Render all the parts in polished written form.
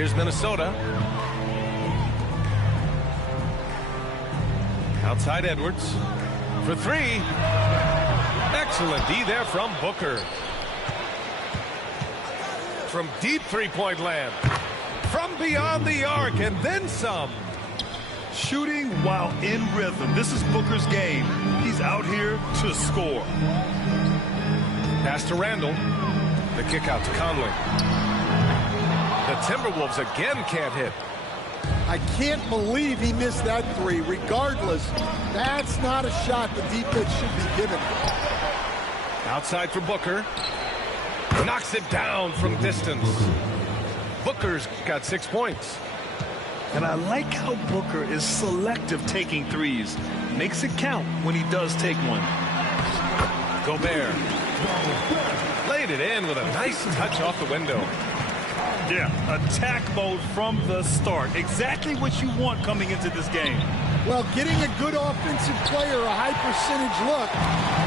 Here's Minnesota. Outside Edwards for three. Excellent D there from Booker. From deep three-point land. From beyond the arc and then some. Shooting while in rhythm. This is Booker's game. He's out here to score. Pass to Randall. The kick out to Conley. The Timberwolves again can't hit. I can't believe he missed that three. Regardless, that's not a shot the defense should be given. Outside for Booker. Knocks it down from distance. Booker's got 6 points. And I like how Booker is selective taking threes. Makes it count when he does take one. Gobert. Laid it in with a nice touch off the window. Yeah, attack mode from the start. Exactly what you want coming into this game. Well, getting a good offensive player a high percentage look,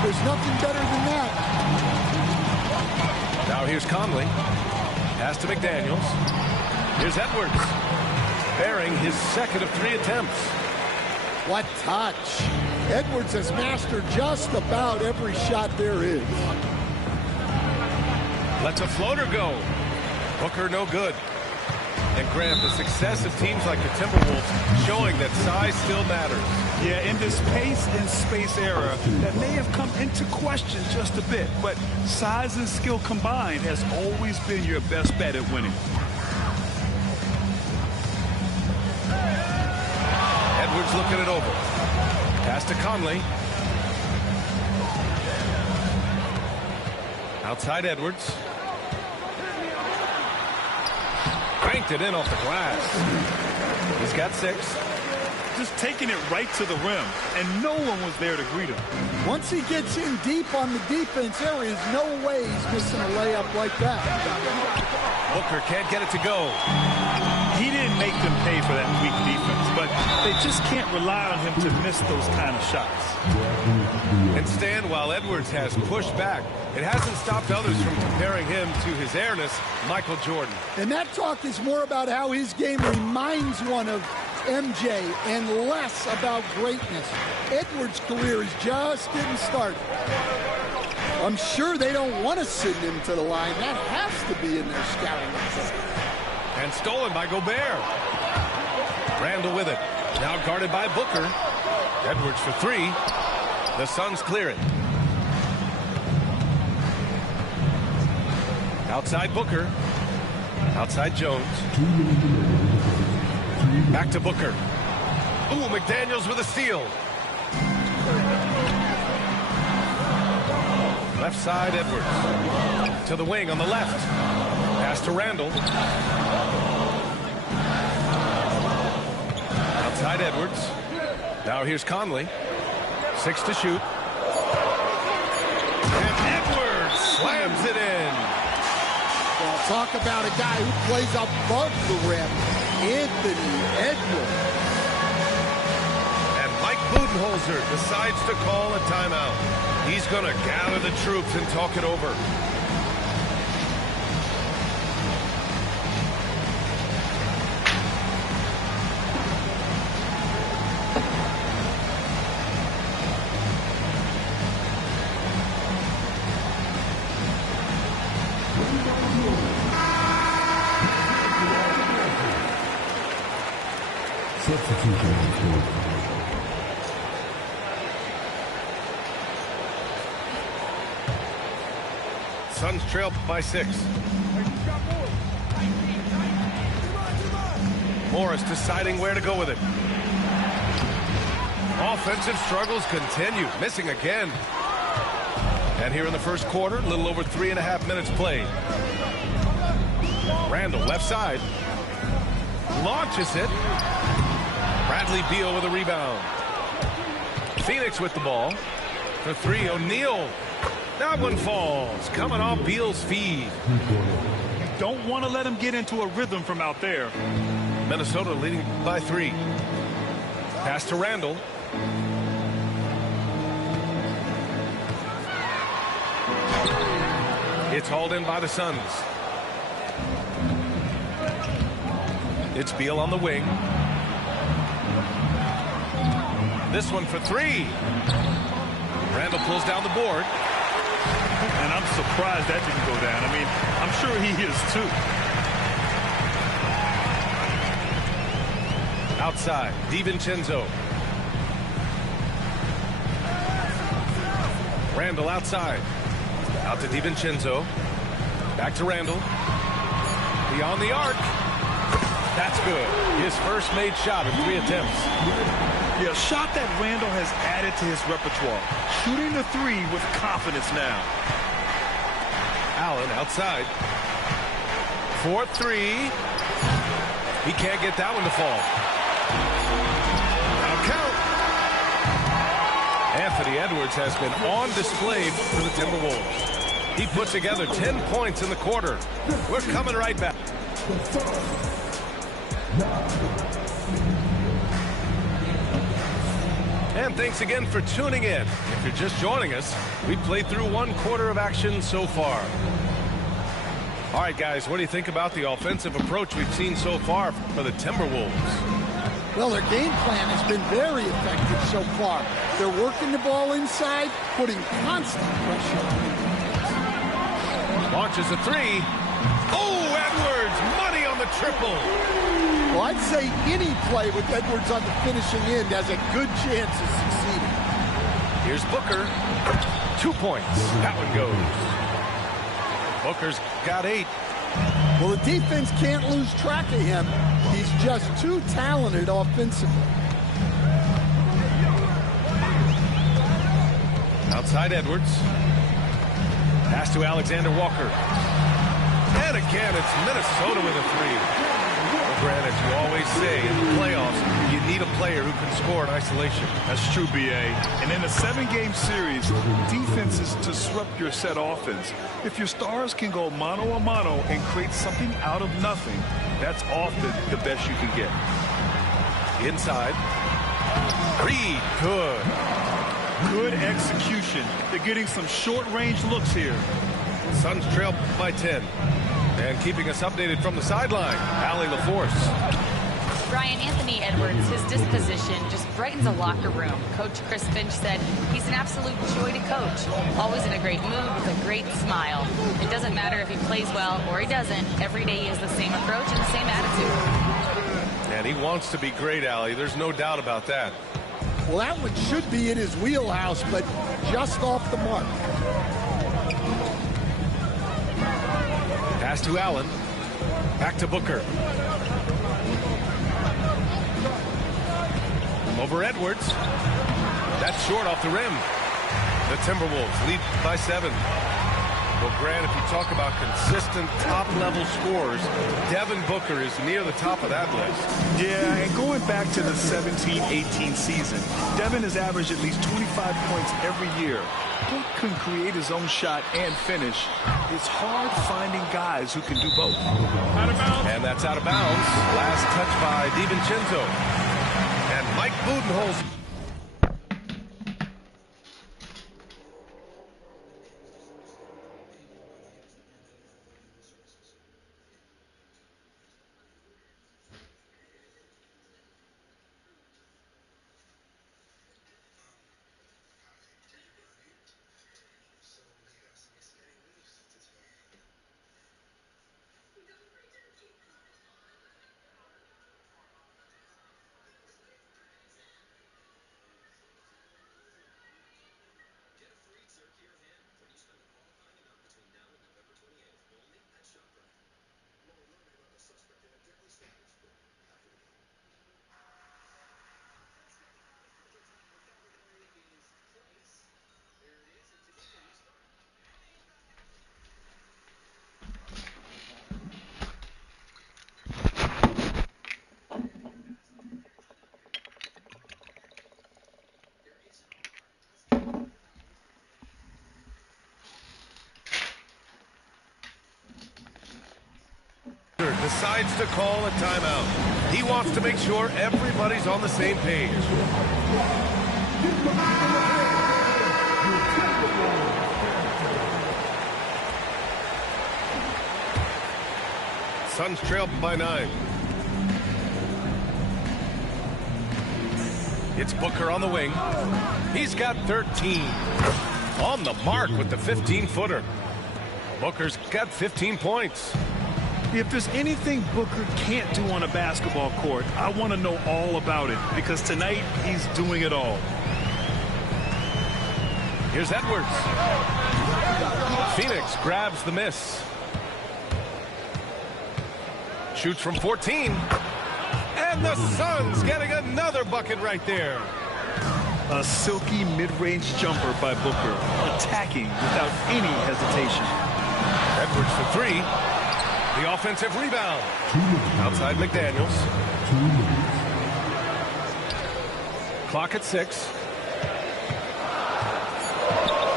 there's nothing better than that. Now here's Conley. Pass to McDaniels. Here's Edwards. Bearing his second of 3 attempts. What touch. Edwards has mastered just about every shot there is. Lets a floater go. Booker no good. And Grant, the success of teams like the Timberwolves showing that size still matters. Yeah, in this pace and space era, that may have come into question just a bit, but size and skill combined has always been your best bet at winning. Edwards looking it over. Pass to Conley. Outside Edwards. Cranked it in off the glass. He's got 6. Just taking it right to the rim, and no one was there to greet him. Once he gets in deep on the defense, there is no way he's missing a layup like that. Booker can't get it to go. He didn't make them pay for that weak defense, but they just can't rely on him to miss those kind of shots. And stand while Edwards has pushed back. It hasn't stopped others from comparing him to his airness, Michael Jordan. And that talk is more about how his game reminds one of MJ and less about greatness. Edwards' career is just getting started. I'm sure they don't want to send him to the line. That has to be in their scouting report. And stolen by Gobert. Randall with it. Now guarded by Booker. Edwards for 3. The Suns clear it. Outside Booker. Outside Jones. Back to Booker. Ooh, McDaniels with a steal. Left side, Edwards. To the wing on the left. Pass to Randall. Outside Edwards. Now here's Conley. 6 to shoot. And Edwards slams it in. Well, talk about a guy who plays above the rim. Anthony Edwards. And Mike Budenholzer decides to call a timeout. He's going to gather the troops and talk it over. Suns trail by 6. Morris deciding where to go with it. Offensive struggles continue, missing again. And here in the first quarter, a little over 3.5 minutes played. Randall left side. Launches it. Bradley Beal with a rebound. Phoenix with the ball. For 3, O'Neal. That one falls. Coming off Beal's feed. Don't want to let him get into a rhythm from out there. Minnesota leading by 3. Pass to Randall. It's hauled in by the Suns. It's Beal on the wing. This one for three. Randall pulls down the board. And I'm surprised that didn't go down. I mean, I'm sure he is too. Outside, DiVincenzo. Randall outside. Out to DiVincenzo. Back to Randall. Beyond the arc. That's good. His first made shot in 3 attempts. Yeah, a shot that Randall has added to his repertoire. Shooting the three with confidence now. Allen outside. 4-3. He can't get that one to fall. Now count. Anthony Edwards has been on display for the Timberwolves. He put together 10 points in the quarter. We're coming right back. And thanks again for tuning in. If you're just joining us, we played through 1 quarter of action so far. All right, guys, what do you think about the offensive approach we've seen so far for the Timberwolves? Well, their game plan has been very effective so far. They're working the ball inside, putting constant pressure on the defense. Launches a three. Oh, Edwards, money on the triple. Well, I'd say any play with Edwards on the finishing end has a good chance of succeeding. Here's Booker. 2 points. That one goes. Booker's got 8. Well, the defense can't lose track of him. He's just too talented offensively. Outside Edwards. Pass to Alexander Walker. And again, it's Minnesota with a 3. Well, Grant, as you always say, in the playoffs, you need a player who can score in isolation. That's true, B.A. And in a 7-game series, defense is to disrupt your set offense. If your stars can go mano-a-mano and create something out of nothing, that's often the best you can get. Inside. Reed, good. Good execution. They're getting some short-range looks here. Suns trail by 10. And keeping us updated from the sideline, Allie LaForce. Brian, Anthony Edwards, his disposition just brightens a locker room. Coach Chris Finch said he's an absolute joy to coach. Always in a great mood with a great smile. It doesn't matter if he plays well or he doesn't. Every day he has the same approach and the same attitude. And he wants to be great, Allie. There's no doubt about that. Well, that one should be in his wheelhouse, but just off the mark. Pass to Allen. Back to Booker. Over Edwards. That's short off the rim. The Timberwolves lead by 7. Well, Grant, if you talk about consistent top-level scores, Devin Booker is near the top of that list. Yeah, and going back to the 17-18 season, Devin has averaged at least 25 points every year. Book can create his own shot and finish. It's hard finding guys who can do both. Out of bounds. And that's out of bounds. Last touch by DiVincenzo. And Mike Budenholzer. Decides to call a timeout. He wants to make sure everybody's on the same page. Suns trail by 9. It's Booker on the wing. He's got 13. On the mark with the 15-footer. Booker's got 15 points. If there's anything Booker can't do on a basketball court, I want to know all about it, because tonight he's doing it all. Here's Edwards. Phoenix grabs the miss. Shoots from 14. And the Suns getting another bucket right there. A silky mid-range jumper by Booker, attacking without any hesitation. Edwards for three. The offensive rebound. Outside McDaniels. Clock at 6.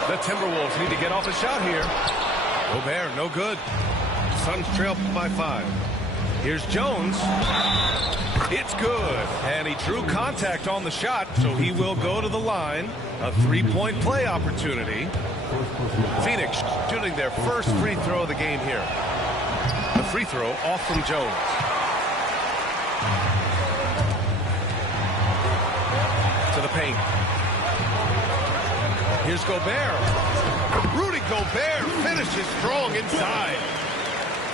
The Timberwolves need to get off a shot here. Gobert, no good. Suns trail by 5. Here's Jones. It's good. And he drew contact on the shot, so he will go to the line. A three-point play opportunity. Phoenix shooting their first free throw of the game here. The free throw off from Jones. To the paint. Here's Gobert. Rudy Gobert finishes strong inside.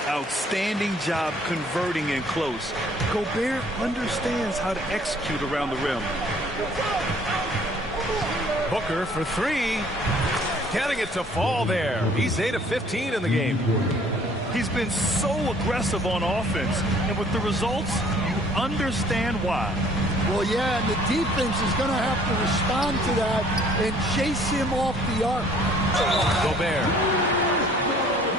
Outstanding job converting in close. Gobert understands how to execute around the rim. Booker for three. Getting it to fall there. He's 8 of 15 in the game. He's been so aggressive on offense, and with the results, you understand why. Well, yeah, and the defense is going to have to respond to that and chase him off the arc. Gobert.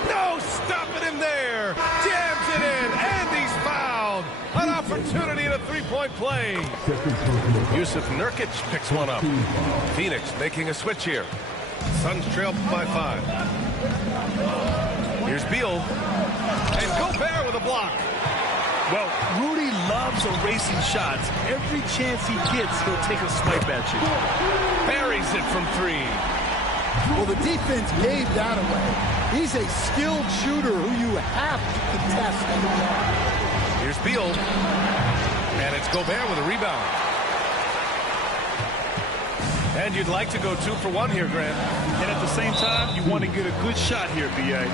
No stopping him there. Jams it in, and he's fouled. An opportunity in a three-point play. Yusuf Nurkic picks one up. Phoenix making a switch here. Suns trail by 5. Here's Beal. And Gobert with a block. Well, Rudy loves erasing shots. Every chance he gets, he'll take a swipe at you. Buries it from 3. Well, the defense gave that away. He's a skilled shooter who you have to contest. Here's Beal. And it's Gobert with a rebound. And you'd like to go 2 for 1 here, Grant. And at the same time, you want to get a good shot here, B.A.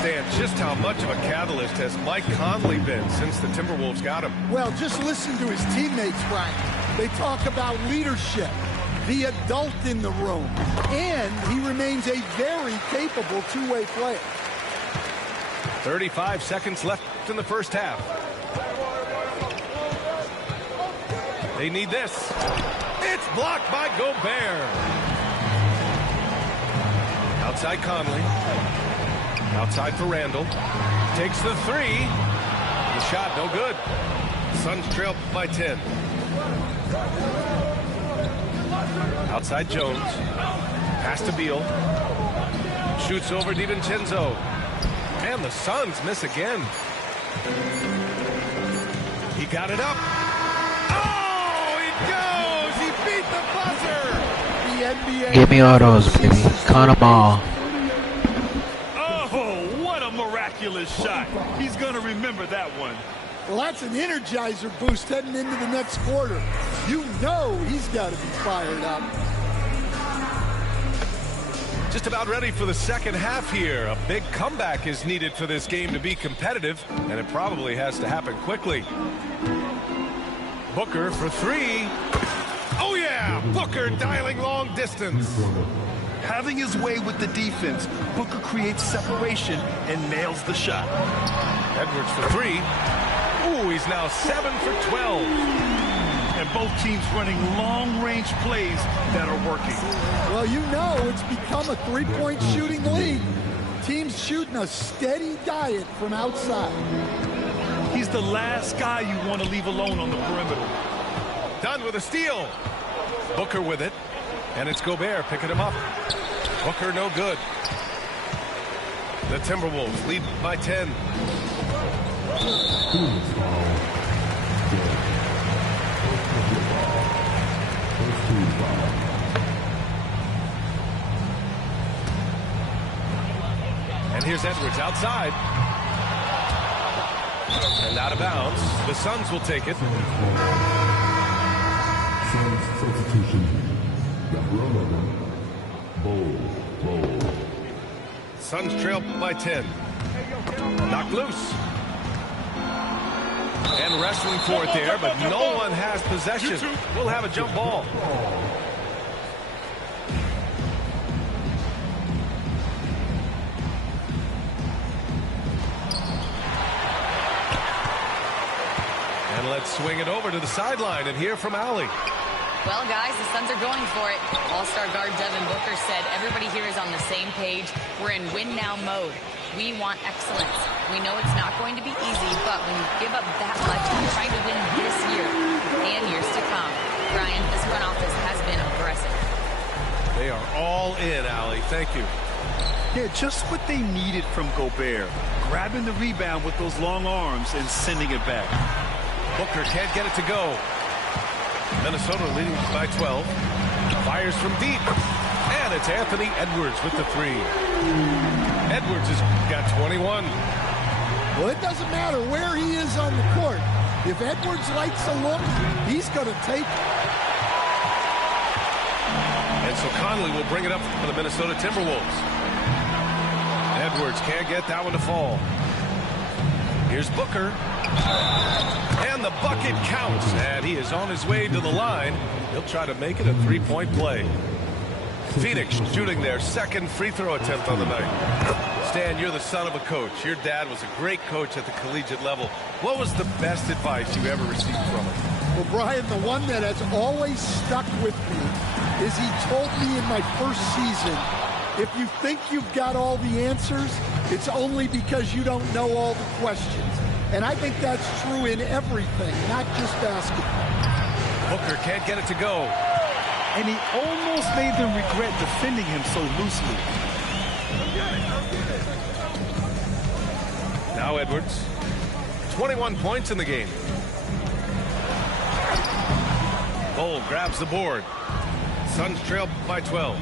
Stan, just how much of a catalyst has Mike Conley been since the Timberwolves got him? Well, just listen to his teammates, Brian. They talk about leadership, the adult in the room, and he remains a very capable two-way player. 35 seconds left in the first half. They need this. It's blocked by Gobert. Outside Conley. Outside for Randall. Takes the 3. The shot no good. Suns trail by 10. Outside Jones. Pass to Beal. Shoots over DiVincenzo. And the Suns miss again. He got it up. Oh, he goes! He beat the buzzer! The NBA. Give me all those, baby. Count them all. Miraculous shot. He's going to remember that one. Well, that's an energizer boost heading into the next quarter. You know he's got to be fired up. Just about ready for the second half here. A big comeback is needed for this game to be competitive, and it probably has to happen quickly. Booker for 3. Oh, yeah! Booker dialing long distance. Having his way with the defense, Booker creates separation and nails the shot. Edwards for 3. Ooh, he's now 7 for 12. And both teams running long-range plays that are working. Well, you know it's become a three-point shooting league. Teams shooting a steady diet from outside. He's the last guy you want to leave alone on the perimeter. Done with a steal. Booker with it. And it's Gobert picking him up. Booker no good. The Timberwolves lead by 10. And here's Edwards outside. And out of bounds. The Suns will take it. Suns trail by 10. Knocked loose. And wrestling for it there, but no one has possession. We'll have a jump ball. And let's swing it over to the sideline and hear from Allie. Well, guys, the Suns are going for it. All-star guard Devin Booker said everybody here is on the same page. We're in win-now mode. We want excellence. We know it's not going to be easy, but when you give up that much, you're trying to win this year and years to come. Brian, this front office has been aggressive. They are all in, Allie. Thank you. Yeah, just what they needed from Gobert. Grabbing the rebound with those long arms and sending it back. Booker can't get it to go. Minnesota leading by 12. Fires from deep. And it's Anthony Edwards with the three. Edwards has got 21. Well, it doesn't matter where he is on the court. If Edwards likes a look, he's going to take it. And so Conley will bring it up for the Minnesota Timberwolves. Edwards can't get that one to fall. Here's Booker. And the bucket counts. And he is on his way to the line. He'll try to make it a three-point play. Phoenix shooting their second free throw attempt on the night. Stan, you're the son of a coach. Your dad was a great coach at the collegiate level. What was the best advice you ever received from him? Well, Brian, the one that has always stuck with me is he told me in my first season, if you think you've got all the answers, it's only because you don't know all the questions. And I think that's true in everything, not just basketball. Booker can't get it to go. And he almost made them regret defending him so loosely. Now Edwards. 21 points in the game. Cole grabs the board. Suns trail by 12.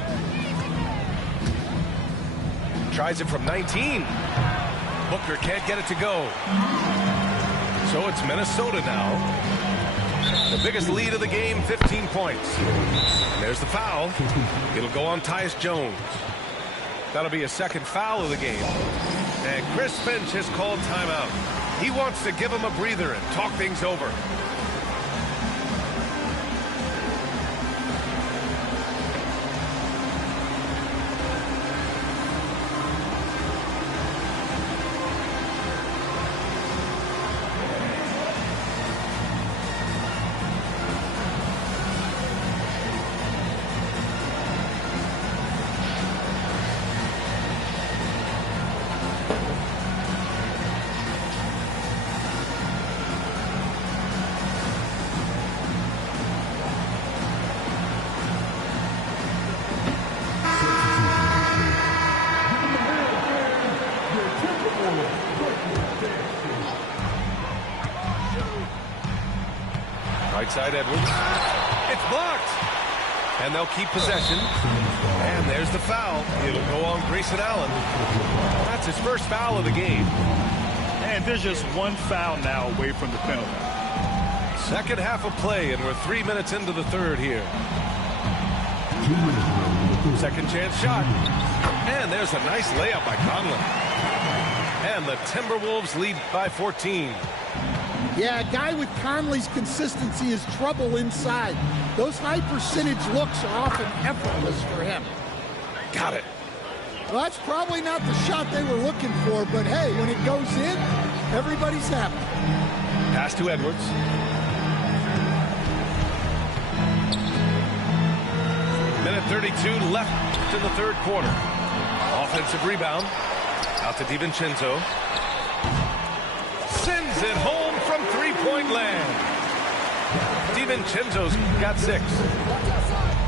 Tries it from 19. Booker can't get it to go. So it's Minnesota now. The biggest lead of the game, 15 points. And there's the foul. It'll go on Tyus Jones. That'll be a second foul of the game. And Chris Finch has called timeout. He wants to give him a breather and talk things over. Right side Edwards. It's blocked. And they'll keep possession. And there's the foul. It'll go on Grayson Allen. That's his first foul of the game. And there's just one foul now away from the penalty. Second half of play, and we're 3 minutes into the third here. Second chance shot. And there's a nice layup by Conley. And the Timberwolves lead by 14. Yeah, a guy with Conley's consistency is trouble inside. Those high percentage looks are often effortless for him. Got it. Well, that's probably not the shot they were looking for, but hey, when it goes in, everybody's happy. Pass to Edwards. Minute 32 left in the third quarter. Offensive rebound. Out to DiVincenzo. Sends it home from three-point land. DiVincenzo's got 6.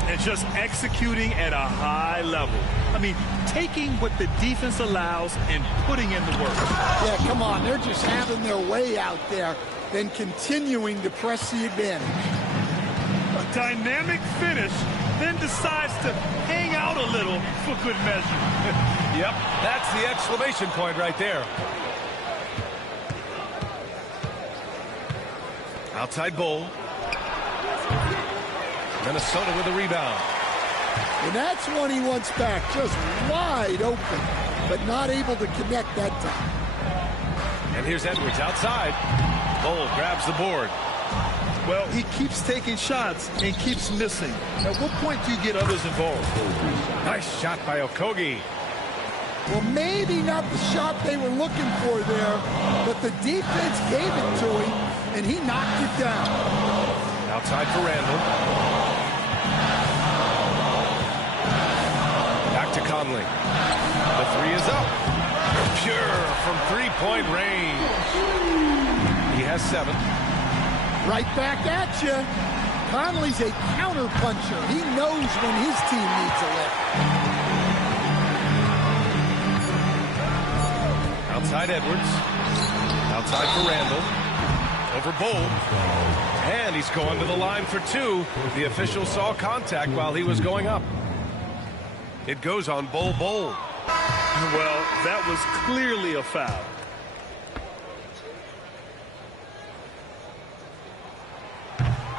And just executing at a high level. I mean, taking what the defense allows and putting in the work. Yeah, come on. They're just having their way out there and continuing to press the advantage. A dynamic finish, then decides to hang out a little for good measure. Yep, that's the exclamation point right there. Outside Bull. Minnesota with a rebound. And that's one he wants back, just wide open, but not able to connect that time. And here's Edwards outside. Bull grabs the board. Well, he keeps taking shots and keeps missing. At what point do you get others involved? Nice shot by Okogie. Well, maybe not the shot they were looking for there, but the defense gave it to him, and he knocked it down. Outside for Randall. Back to Conley. The three is up. Pure from three-point range. He has 7. Right back at you. Conley's a counter-puncher. He knows when his team needs a lift. Outside Edwards. Outside for Randall. Over Bull. And he's going to the line for 2. The official saw contact while he was going up. It goes on Bull. Well, that was clearly a foul.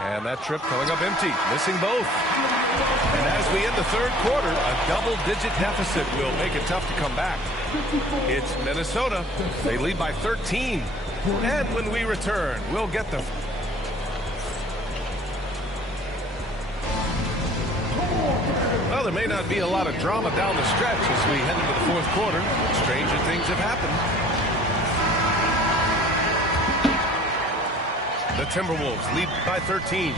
And that trip coming up empty, missing both. And as we end the third quarter, a double-digit deficit will make it tough to come back. It's Minnesota. They lead by 13. And when we return, we'll get them. Well, there may not be a lot of drama down the stretch as we head into the fourth quarter. Stranger things have happened. The Timberwolves lead by 13.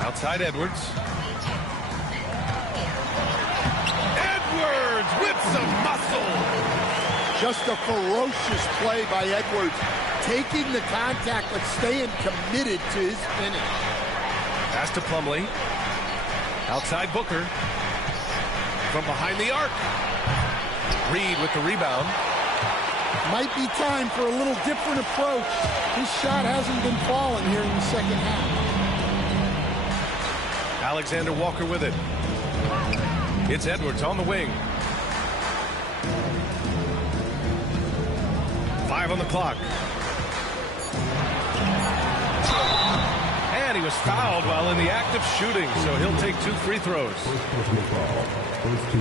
Outside Edwards. Edwards with some muscle. Just a ferocious play by Edwards. Taking the contact, but staying committed to his finish. Pass to Plumlee. Outside Booker. From behind the arc. Reed with the rebound. Might be time for a little different approach. His shot hasn't been falling here in the second half. Alexander Walker with it. It's Edwards on the wing. 5 on the clock. And he was fouled while in the act of shooting, so he'll take 2 free throws.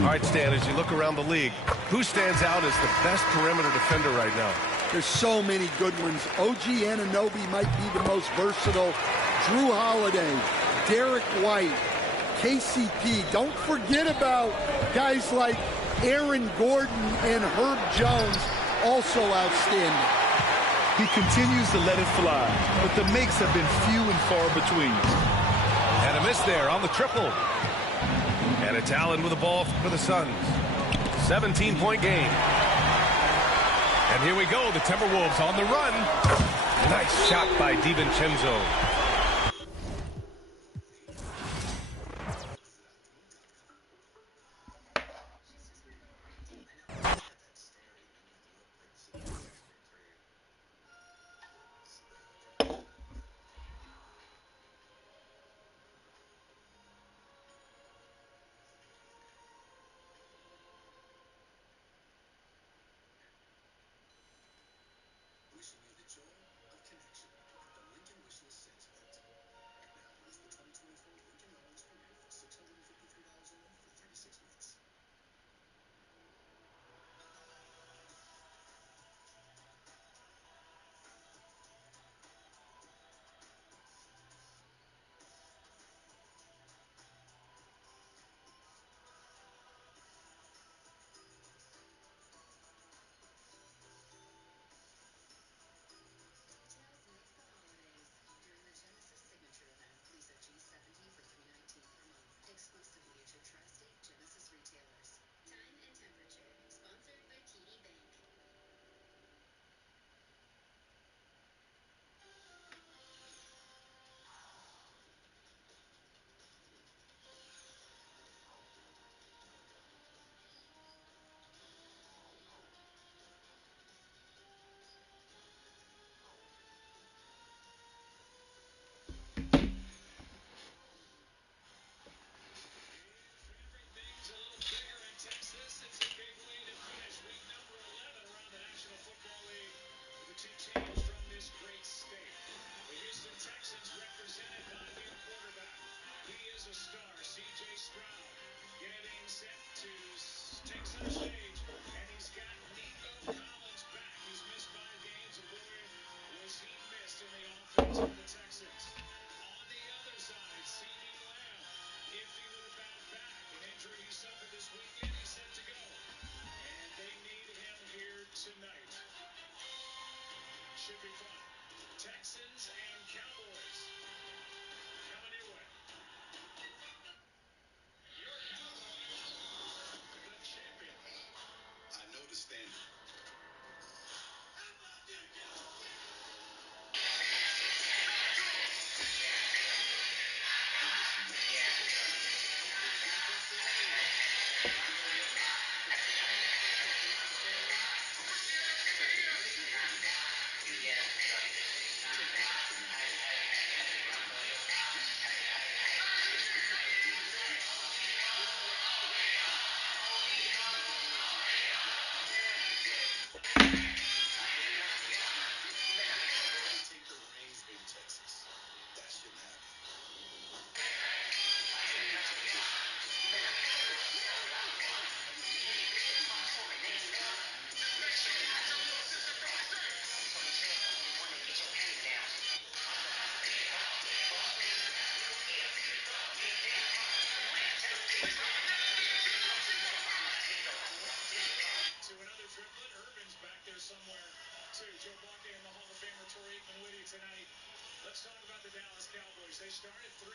All right, Stan, as you look around the league, who stands out as the best perimeter defender right now? There's so many good ones. OG Anunoby might be the most versatile. Drew Holiday, Derek White, KCP. Don't forget about guys like Aaron Gordon and Herb Jones, also outstanding. He continues to let it fly, but the makes have been few and far between. And a miss there on the triple. And it's Allen with the ball for the Suns. 17-point game. And here we go, the Timberwolves on the run. Nice shot by DiVincenzo. Wishing you the joy of connection. The Lincoln Wishlist Center. should be fun. Texans and Cowboys coming your way. Your Cowboys, the champion. I know the standard. Somewhere too. Joe Bucky and the Hall of Famer Torrey Aikman with you tonight. Let's talk about the Dallas Cowboys. They started 3-2,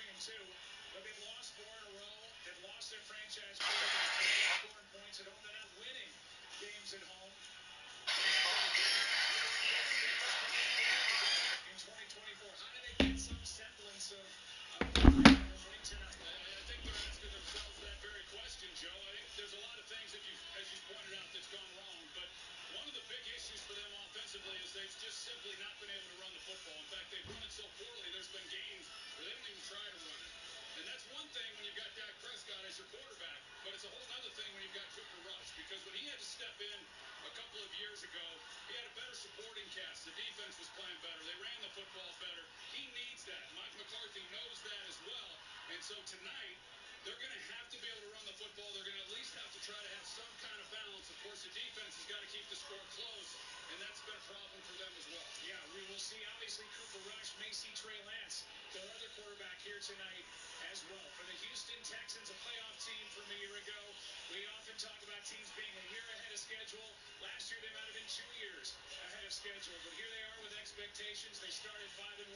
but they've lost 4 in a row. They've lost their franchise quarterback, scoring points at home. They're not winning games at home. In 2024, how do they get some semblance of win tonight? I think they're asking themselves that very question, Joe. I think there's a lot of things that as you pointed out, that's gone wrong, but one of the big issues for them offensively is they've just simply not been able to run the football. In fact, they've run it so poorly, there's been games where they don't even try to run it. And that's one thing when you've got Dak Prescott as your quarterback, but it's a whole other thing when you've got Cooper Rush, because when he had to step in a couple of years ago, he had a better supporting cast. The defense was playing better. They ran the football better. He needs that. Mike McCarthy knows that as well. And so tonight, they're going to have to be able to run the football. They're going to at least have to try to have some kind of balance. Of course, the defense has got to keep the score close, and that's been a problem for them as well. Yeah, we will see, obviously, Cooper Rush may see Trey Lance, their other quarterback, here tonight as well. For the Houston Texans, a playoff team from a year ago, we often talk about teams being a year ahead of schedule. Last year, they might have been 2 years ahead of schedule, but here they are with expectations. They started 5-1.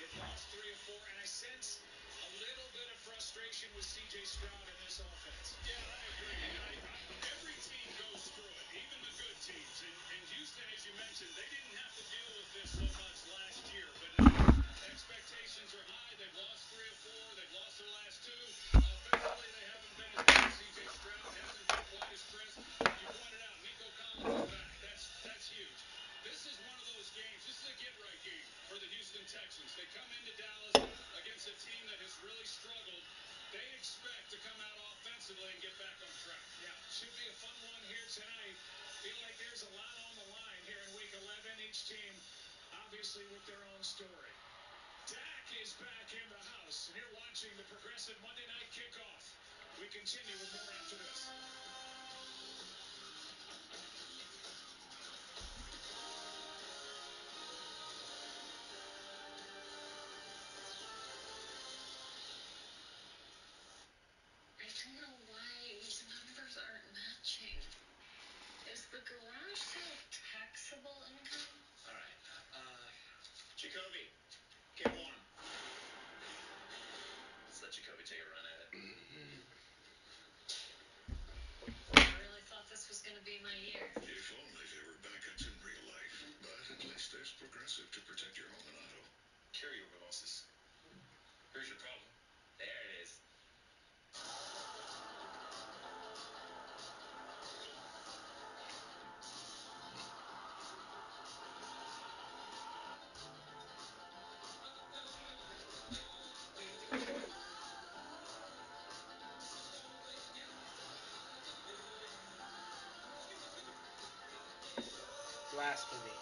They've lost 3 of 4, and I sense a little bit of frustration with C.J. Stroud in this offense. Yeah, I agree. And every team goes through it, even the good teams. And Houston, as you mentioned, they didn't have to deal with this so much last year. But now expectations are high. They've lost 3 of 4. They've lost their last 2. Offensively, they haven't been as good. C.J. Stroud hasn't been quite as crisp. You pointed out, Nico Collins is back. That's huge. This is one of those games. This is a get-right game for the Houston Texans. They come into Dallas against a team that has really struggled. They expect to come out offensively and get back on track. Yeah, should be a fun one here tonight. Feel like there's a lot on the line here in Week 11. Each team, obviously, with their own story. Dak is back in the house, and you're watching the Progressive Monday Night Kickoff. We continue with more after this. The garage sale taxable income? All right. Jacoby, get one. Let's let Jacoby take a run at it. I really thought this was going to be my year. If only there were backups in real life. But at least there's Progressive to protect your home and auto. Carryover losses. Here's your problem. There it is. Blasphemy.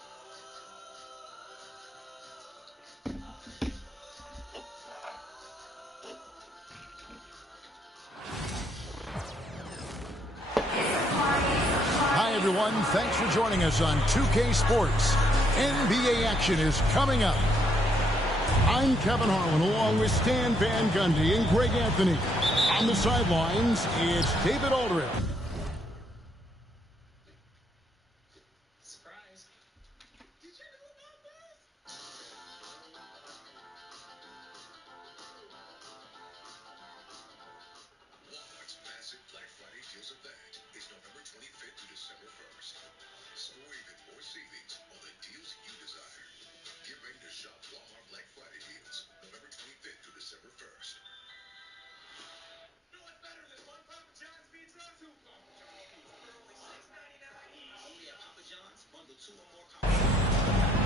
Hi, everyone. Thanks for joining us on 2K Sports. NBA action is coming up. I'm Kevin Harlan, along with Stan Van Gundy and Greg Anthony. On the sidelines, it's David Aldridge. Surprise. Did you know about that?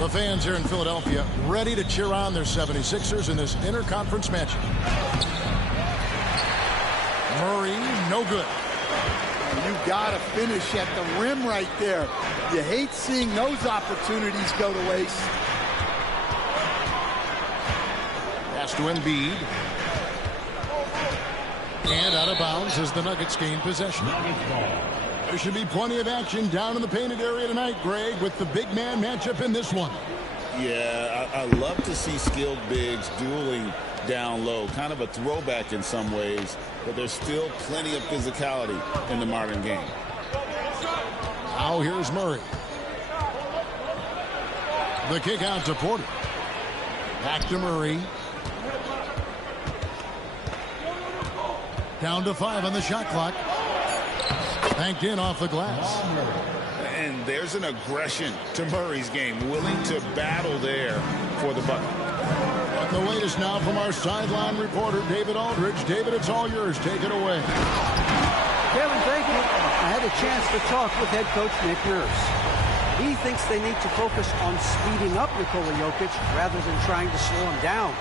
The fans here in Philadelphia ready to cheer on their 76ers in this interconference matchup. Murray, no good. You got to finish at the rim right there. You hate seeing those opportunities go to waste. Pass to Embiid. And out of bounds as the Nuggets gain possession. There should be plenty of action down in the painted area tonight, Greg, with the big man matchup in this one. Yeah, I love to see skilled bigs dueling down low. Kind of a throwback in some ways, but there's still plenty of physicality in the modern game. Now here's Murray. The kick out to Porter. Back to Murray. Down to 5 on the shot clock. Banked in off the glass. And there's an aggression to Murray's game, willing to battle there for the bucket. And the latest now from our sideline reporter, David Aldridge. David, it's all yours. Take it away. Kevin, thank you. I had a chance to talk with head coach Nick Nurse. He thinks they need to focus on speeding up Nikola Jokic rather than trying to slow him down.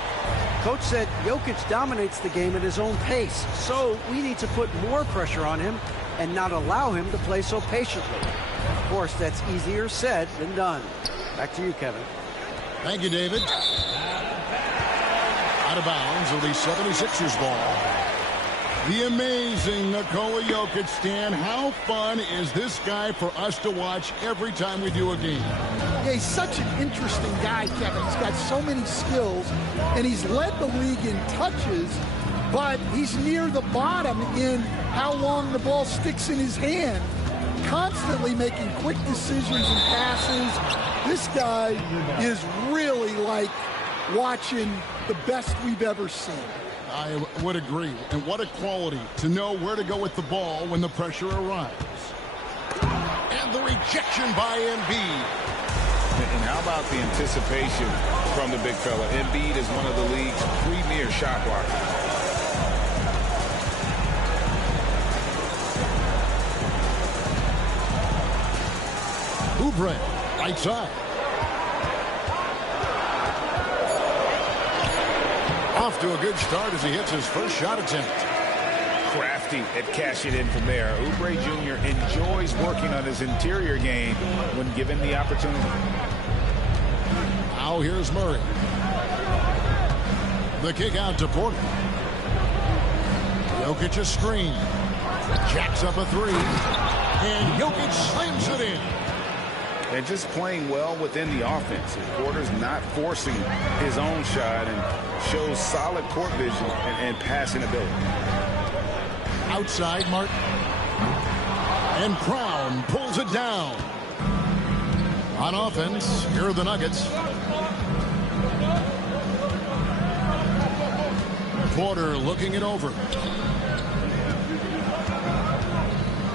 Coach said Jokic dominates the game at his own pace, so we need to put more pressure on him and not allow him to play so patiently. Of course, that's easier said than done. Back to you, Kevin. Thank you, David. Out of bounds, it'll be 76ers ball. The amazing Nikola Jokic, Stan. How fun is this guy for us to watch every time we do a game? Yeah, he's such an interesting guy, Kevin. He's got so many skills, and he's led the league in touches, but he's near the bottom in how long the ball sticks in his hand. Constantly making quick decisions and passes. This guy is really like watching the best we've ever seen. I would agree. And what a quality to know where to go with the ball when the pressure arrives. And the rejection by Embiid. And how about the anticipation from the big fella? Embiid is one of the league's premier shot blockers. Oubre, right side. Off to a good start as he hits his first shot attempt. Crafty at cashing in from there. Oubre Jr. enjoys working on his interior game when given the opportunity. Now here's Murray. The kick out to Porter. Jokic a screen. Jacks up a three. And Jokic slams it in. And just playing well within the offense. Porter's not forcing his own shot and shows solid court vision and passing ability. Outside Martin. And Brown pulls it down. On offense, here are the Nuggets. Porter looking it over.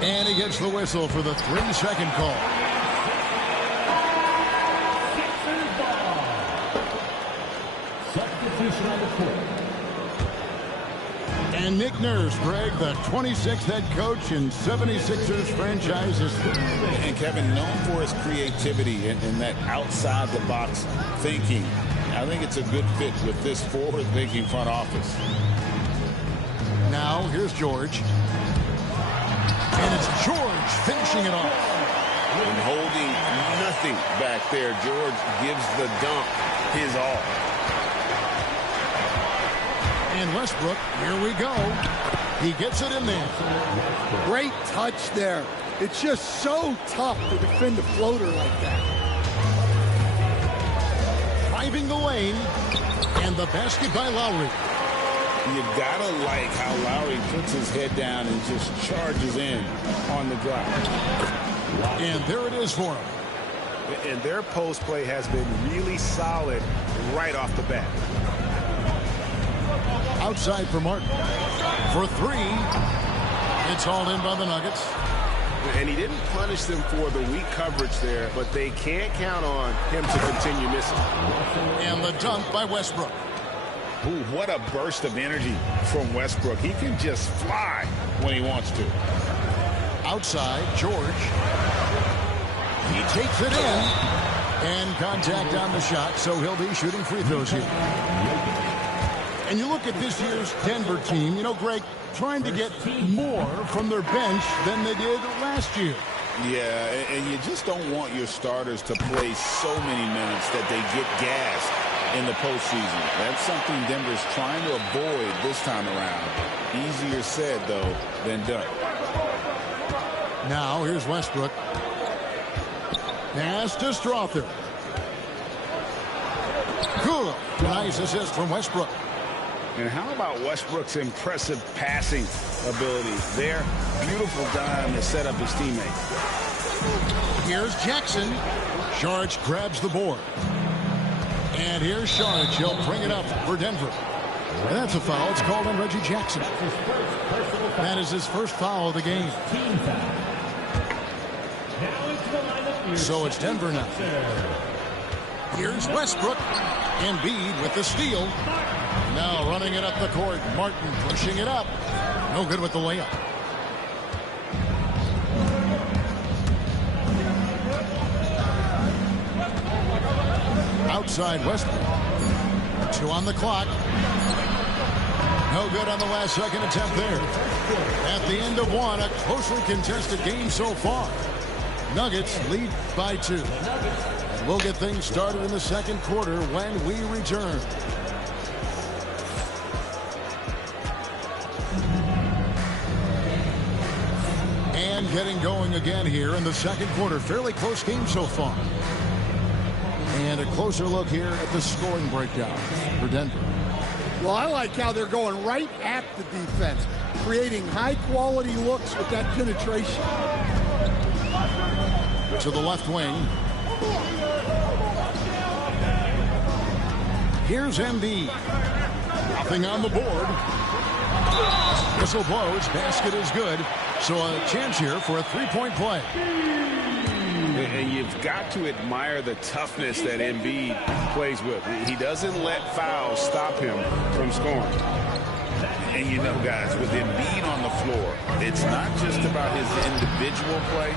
And he gets the whistle for the 3-second call. And Nick Nurse, Greg, the 26th head coach in 76ers franchise history. And Kevin, known for his creativity and that outside-the-box thinking. I think it's a good fit with this forward-thinking front office. Now, here's George. And it's George finishing it off. And holding nothing back there. George gives the dunk his all. And Westbrook, here we go. He gets it in there. Great touch there. It's just so tough to defend a floater like that. Driving the lane. And the basket by Lowry. You gotta like how Lowry puts his head down and just charges in on the drive. And there it is for him. And their post play has been really solid right off the bat. Outside for Martin. For three. It's hauled in by the Nuggets. And he didn't punish them for the weak coverage there, but they can't count on him to continue missing. And the dunk by Westbrook. Ooh, what a burst of energy from Westbrook. He can just fly when he wants to. Outside, George. He takes it in. And contact on the shot, so he'll be shooting free throws here. And you look at this year's Denver team, you know, Greg, trying to get more from their bench than they did last year. Yeah, and you just don't want your starters to play so many minutes that they get gassed in the postseason. That's something Denver's trying to avoid this time around. Easier said, though, than done. Now, here's Westbrook. Pass to Strother. Good. Nice assist from Westbrook. And how about Westbrook's impressive passing ability there? Beautiful dime to set up his teammates. Here's Jackson. Saric grabs the board. And here's Saric. He'll bring it up for Denver. And that's a foul. It's called on Reggie Jackson. That is his first foul of the game. So it's Denver now. Here's Westbrook. Embiid with the steal. Now running it up the court. Martin pushing it up. No good with the layup. Outside Westbrook. 2 on the clock. No good on the last second attempt there. At the end of one, a closely contested game so far. Nuggets lead by 2. And we'll get things started in the second quarter when we return. And getting going again here in the second quarter. Fairly close game so far. And a closer look here at the scoring breakdown for Denver. Well, I like how they're going right at the defense, creating high-quality looks with that penetration. To the left wing. Here's Embiid. Nothing on the board. Whistle blows. Basket is good. So a chance here for a three-point play. And you've got to admire the toughness that Embiid plays with. He doesn't let fouls stop him from scoring. And you know, guys, with Embiid on the floor, it's not just about his individual play.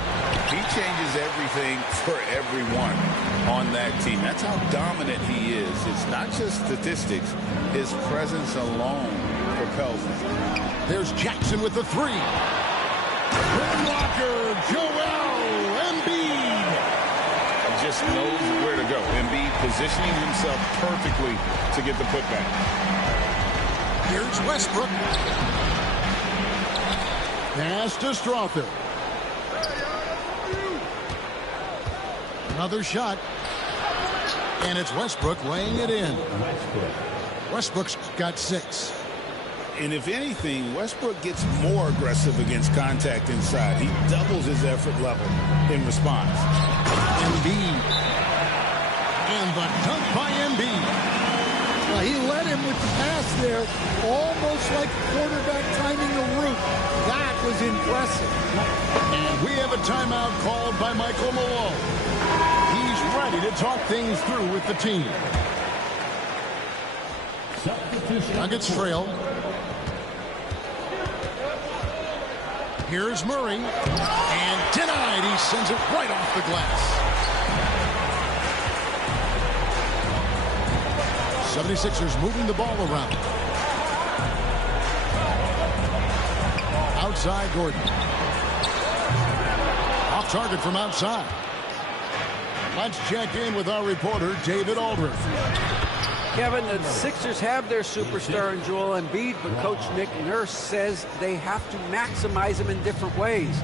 He changes everything for everyone on that team. That's how dominant he is. It's not just statistics. His presence alone propels him. There's Jackson with the 3. Blocker, Joel Embiid. Just knows where to go. Embiid positioning himself perfectly to get the putback. Here's Westbrook. Pass to Strother. Another shot. And it's Westbrook laying it in. Westbrook's got 6. And if anything, Westbrook gets more aggressive against contact inside. He doubles his effort level in response. Embiid. And the dunk by Embiid. Well, he led him with the pass there, almost like a quarterback timing the route. That was impressive. And we have a timeout called by Michael Malone. He's ready to talk things through with the team. Nuggets trail. Here's Murray. And denied. He sends it right off the glass. 76ers moving the ball around. Outside Gordon. Off target from outside. Let's check in with our reporter, David Aldridge. Kevin, the Sixers have their superstar in Joel Embiid, but Coach Nick Nurse says they have to maximize him in different ways.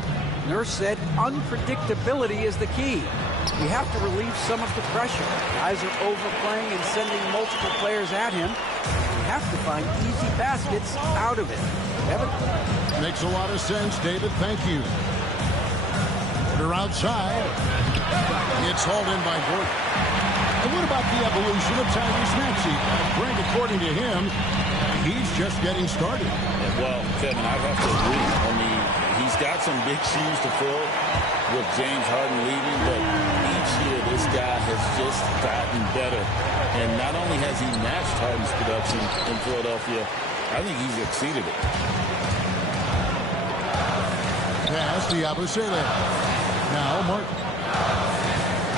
Nurse said unpredictability is the key. We have to relieve some of the pressure. Guys are overplaying and sending multiple players at him. We have to find easy baskets out of it. Kevin? Makes a lot of sense, David. Thank you. They're outside. It's hauled in by Gordon. And what about the evolution of Tyrese Maxey? Greg, according to him, he's just getting started. Well, Kevin, I'd have to agree. I mean, he's got some big shoes to fill with James Harden leaving, but each year this guy has just gotten better. And not only has he matched Harden's production in Philadelphia, I think he's exceeded it. Pass to Yabusele. Now Martin.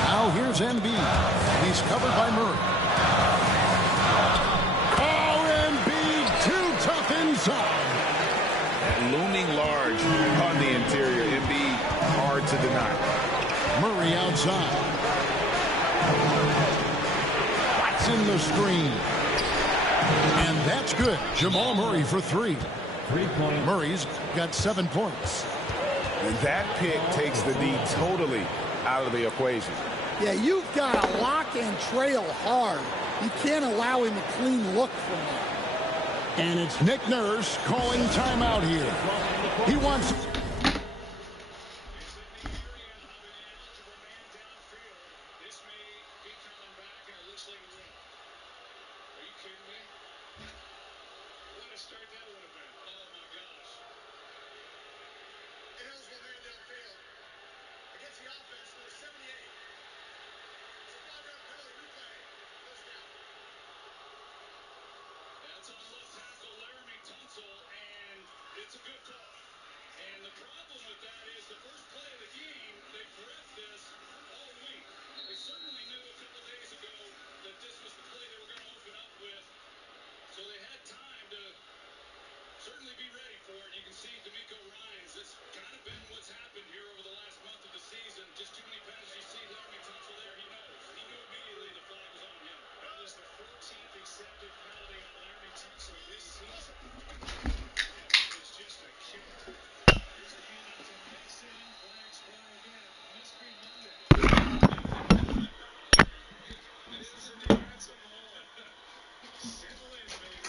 Now Now here's Embiid. He's covered by Murray. Oh, Embiid, too tough inside. Looming large on the interior. Embiid, hard to deny. Murray outside. In the screen. And that's good. Jamal Murray for 3. 3-point. Murray's got 7 points. And that pick takes the D totally out of the equation. Yeah, you've got to lock and trail hard. You can't allow him a clean look from that. And it's Nick Nurse calling timeout here. He wants... It's a good call. And the problem with that is the first play of the game, they've repped this all week. They certainly knew a couple days ago that this was the play they were going to open up with. So they had time to certainly be ready for it. You can see D'Amico Ryans. That's kind of been what's happened here over the last month of the season. Just too many penalties. You see Laramie Tunsil there. He knows. He knew immediately the flag was on him. That is the 14th accepted penalty on Laramie Tunsil this season. Just a killer. Here's a handout to Mason. Flags fly again. Must be Monday. It is indeed. That's a moment. Settle in, baby.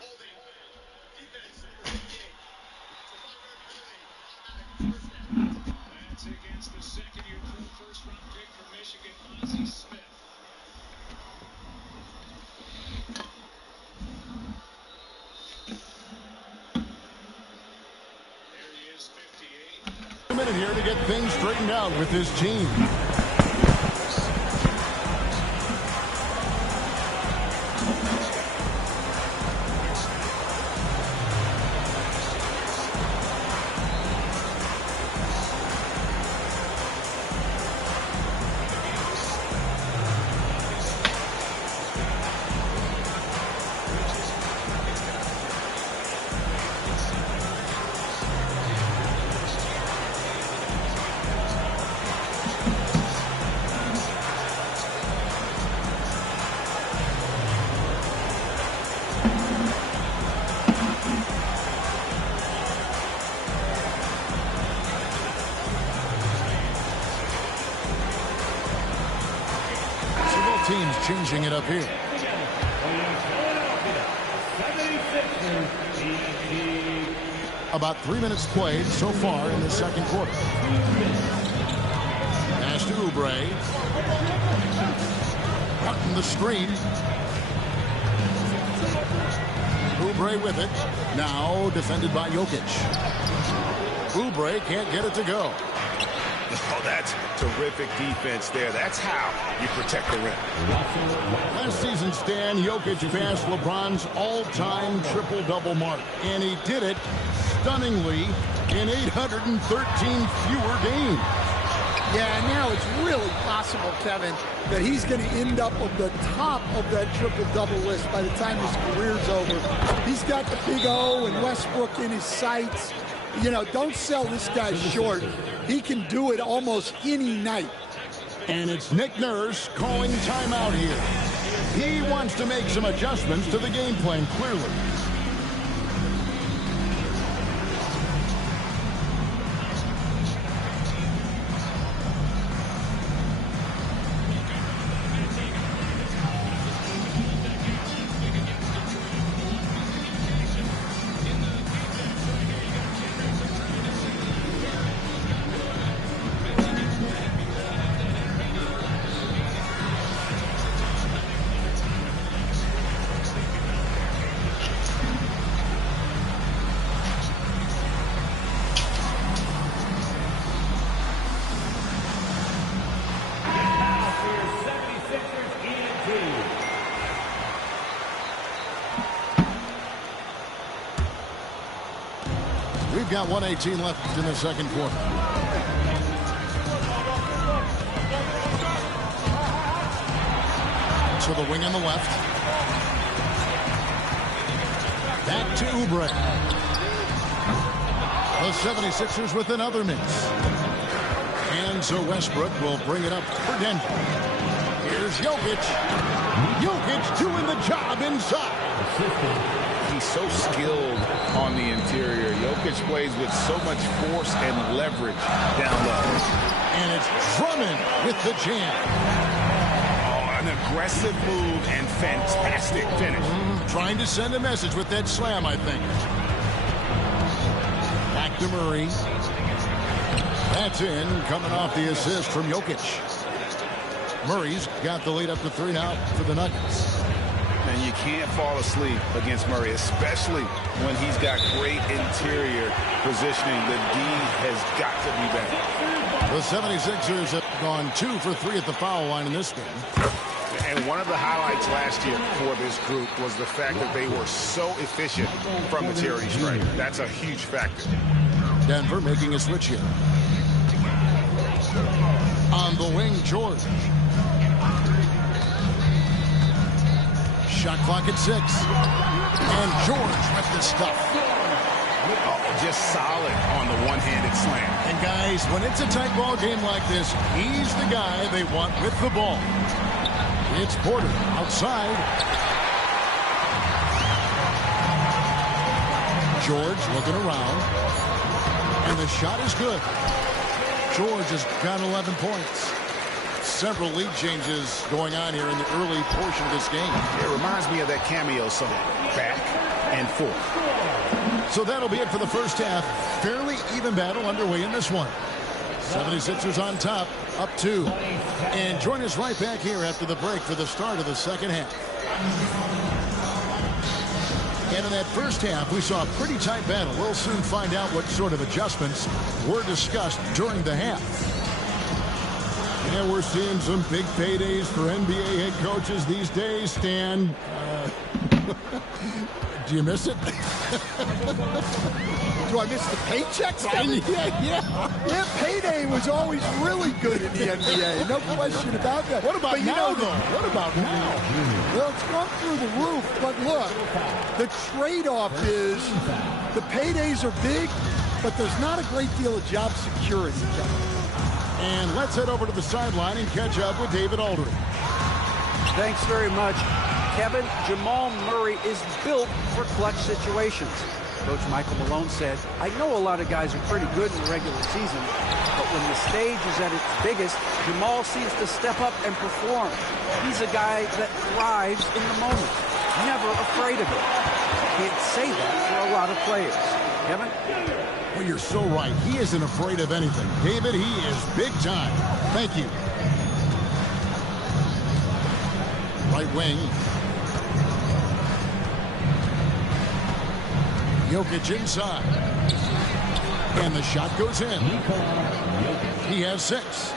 Holding. Defense number 58. It's a 5-yard penalty. Automatic first down. That's against the second-year pro first-round pick from Michigan, Ozzie Smith. A minute here to get things straightened out with this team. Teams changing it up here. About 3 minutes played so far in the second quarter. Pass to Oubre. Cutting the screen. Oubre with it. Now defended by Jokic. Oubre can't get it to go. Oh, that's terrific defense there. That's how you protect the rim. Last season, Stan, Jokic passed LeBron's all-time triple-double mark, and he did it stunningly in 813 fewer games. Yeah, now it's really possible, Kevin, that he's going to end up at the top of that triple-double list by the time his career's over. He's got the big O and Westbrook in his sights. You know, don't sell this guy short. He can do it almost any night. And it's Nick Nurse calling timeout here. He wants to make some adjustments to the game plan, clearly. We've got 1:18 left in the second quarter. So the wing on the left. Back to Oubre. The 76ers with another miss. And so Westbrook will bring it up for Denver. Here's Jokic. Jokic doing the job inside. He's so skilled on the interior. Jokic plays with so much force and leverage down low. And it's Drummond with the jam. Oh, an aggressive move and fantastic finish. Trying to send a message with that slam, I think. Back to Murray. That's in, coming off the assist from Jokic. Murray's got the lead up to 3 now for the Nuggets. And you can't fall asleep against Murray, especially when he's got great interior positioning. The D has got to be better. The 76ers have gone 2 for 3 at the foul line in this game. And one of the highlights last year for this group was the fact that they were so efficient from the charity stripe. That's a huge factor. Denver making a switch here. On the wing, George. Shot clock at 6. And George with the stuff. Oh, just solid on the one-handed slam. And guys, when it's a tight ball game like this, he's the guy they want with the ball. It's Porter outside. George looking around. And the shot is good. George has got 11 points. Several lead changes going on here in the early portion of this game. It reminds me of that cameo song, back and forth. So that'll be it for the first half. Fairly even battle underway in this one. 76ers on top, up 2. And join us right back here after the break for the start of the second half. And in that first half, we saw a pretty tight battle. We'll soon find out what sort of adjustments were discussed during the half. Yeah, we're seeing some big paydays for NBA head coaches these days, Stan. Do you miss it? Do I miss the paychecks? Yeah, payday was always really good in the NBA. No question about that. What about now, though? What about now? Well, it's gone through the roof. But look, the trade-off is the paydays are big, but there's not a great deal of job security. And let's head over to the sideline and catch up with David Aldridge. Thanks very much. Kevin, Jamal Murray is built for clutch situations. Coach Michael Malone said, I know a lot of guys are pretty good in the regular season, but when the stage is at its biggest, Jamal seems to step up and perform. He's a guy that thrives in the moment, never afraid of it. Can't say that for a lot of players. Kevin? Well, you're so right. He isn't afraid of anything. David, he is big time. Thank you. Right wing. Jokic inside. And the shot goes in. He has 6.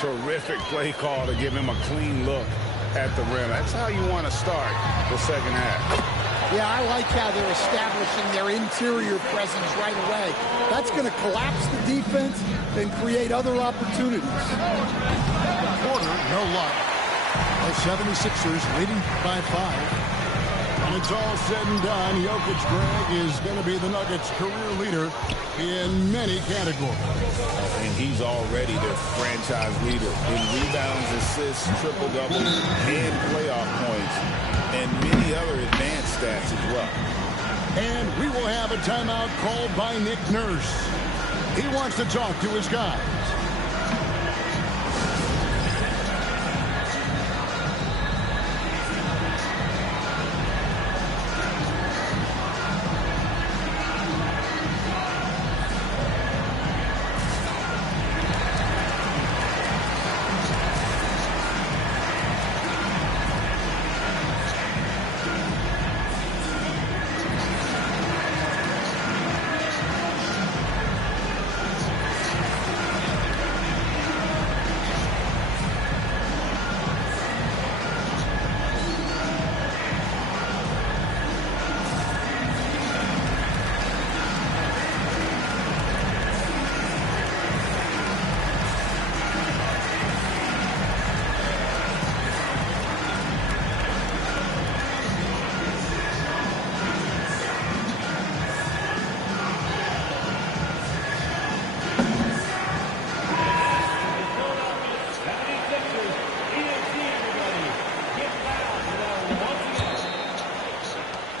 Terrific play call to give him a clean look at the rim. That's how you want to start the second half. Yeah, I like how they're establishing their interior presence right away. That's going to collapse the defense and create other opportunities. Porter, no luck. The 76ers leading by 5. And it's all said and done, Jokic, Greg, is going to be the Nuggets' career leader in many categories. And he's already their franchise leader in rebounds, assists, triple-double, and playoff points, and many other advanced stats as well. And we will have a timeout called by Nick Nurse. He wants to talk to his guys.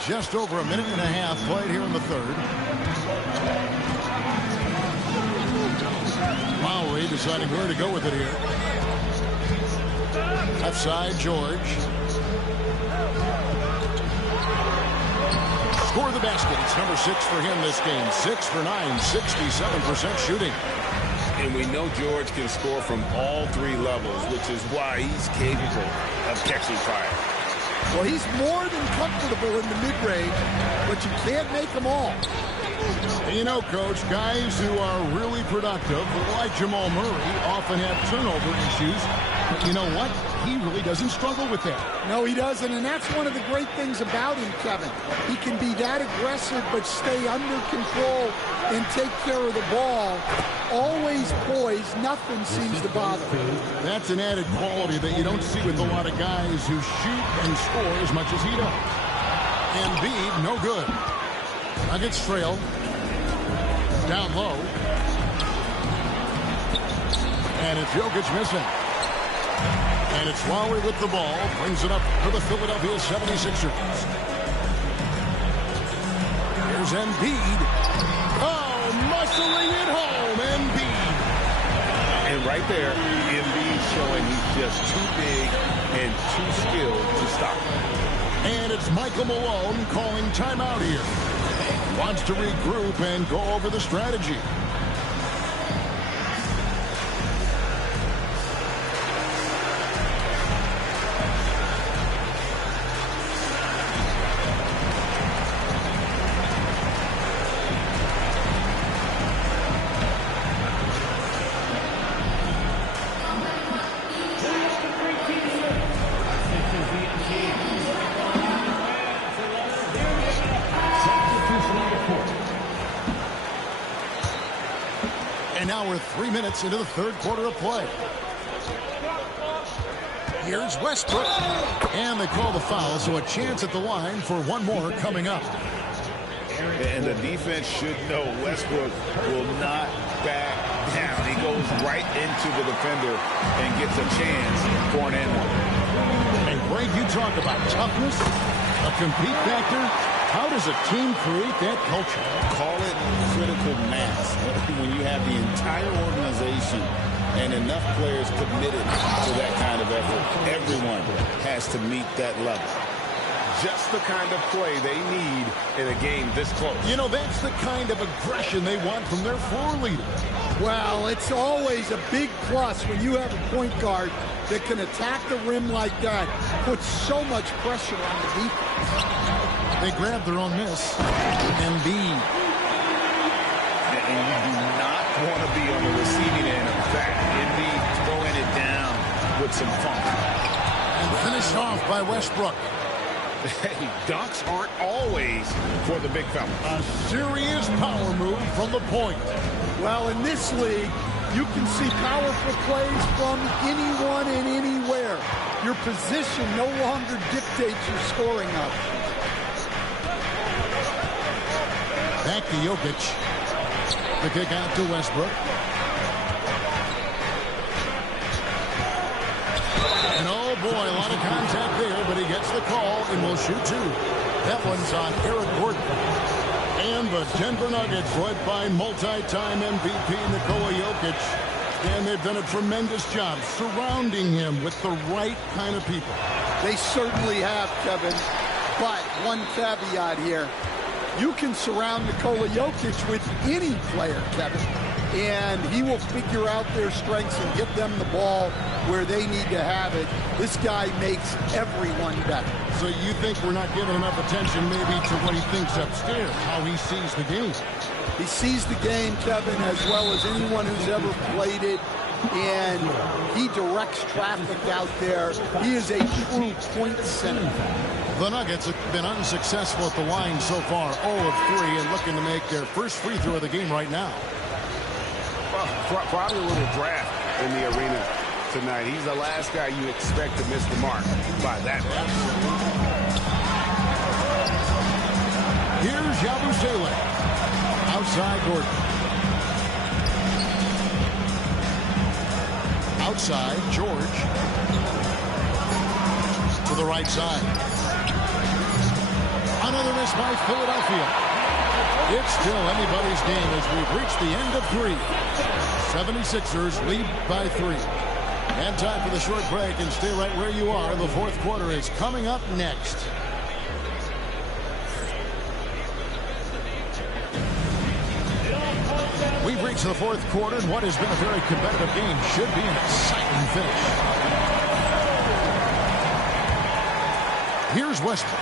just over a minute and a half played here in the third. Lowry deciding where to go with it here. Left side, George. Score the basket. It's number 6 for him this game. 6 for 9, 67% shooting. And we know George can score from all 3 levels, which is why he's capable of catching fire. Well, he's more than comfortable in the mid-range, but you can't make them all. You know, Coach, guys who are really productive, like Jamal Murray, often have turnover issues. But you know what? He really doesn't struggle with that. No, he doesn't, and that's one of the great things about him, Kevin. He can be that aggressive but stay under control and take care of the ball. Always poised, nothing seems to bother him. That's an added quality that you don't see with a lot of guys who shoot and score as much as he does. Embiid, no good. Nuggets trail. Down low. And it's Jokic missing. And it's Lowry with the ball. Brings it up for the Philadelphia 76ers. Here's Embiid. Oh, muscling it home. Embiid. And right there, Embiid showing he's just too big and too skilled to stop. And it's Michael Malone calling timeout here. Wants to regroup and go over the strategy. And now we're 3 minutes into the third quarter of play. Here's Westbrook. And they call the foul, so a chance at the line for one more coming up. And the defense should know Westbrook will not back down. He goes right into the defender and gets a chance for an and one. And Greg, you talk about toughness, a compete factor. How does a team create that culture? Call it critical mass. When you have the entire organization and enough players committed to that kind of effort, everyone has to meet that level. Just the kind of play they need in a game this close. You know, that's the kind of aggression they want from their floor leader. Well, it's always a big plus when you have a point guard that can attack the rim like that. Puts so much pressure on the defense. They grab their own miss. Embiid. And you do not want to be on the receiving end of that. Embiid throwing it down with some funk. And finished off by Westbrook. Hey, dunks aren't always for the big fella. A serious power move from the point. Well, in this league, you can see powerful plays from anyone and anywhere. Your position no longer dictates your scoring options. Back to Jokic. The kick out to Westbrook. And oh boy, a lot of contact there, but he gets the call and will shoot two. That one's on Eric Gordon. And the Denver Nuggets, led by multi-time MVP Nikola Jokic. And they've done a tremendous job surrounding him with the right kind of people. They certainly have, Kevin. But one caveat here. You can surround Nikola Jokic with any player, Kevin, and he will figure out their strengths and get them the ball where they need to have it. This guy makes everyone better. So you think we're not giving enough attention maybe to what he thinks upstairs, how he sees the game? He sees the game, Kevin, as well as anyone who's ever played it, and he directs traffic out there. He is a true point center. The Nuggets have been unsuccessful at the line so far, 0 of 3, and looking to make their first free throw of the game right now. Well, probably a little draft in the arena tonight. He's the last guy you expect to miss the mark by that much. Here's Yabusele. Outside Gordon. Outside George. To the right side. Another by Philadelphia. It's still anybody's game as we've reached the end of 3. 76ers lead by 3. And time for the short break, and stay right where you are. The fourth quarter is coming up next. We've reached the fourth quarter, and what has been a very competitive game should be an exciting finish. Here's Westbrook.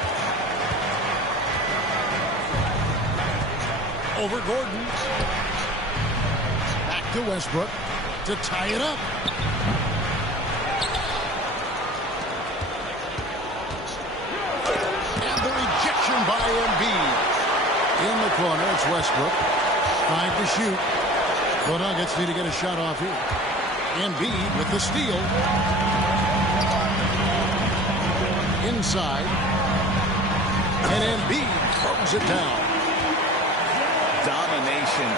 Over Gordon. Back to Westbrook to tie it up. And the rejection by Embiid. In the corner, it's Westbrook. 5 to shoot. The Nuggets need to get a shot off here. Embiid with the steal. Inside. And Embiid throws it down. Domination,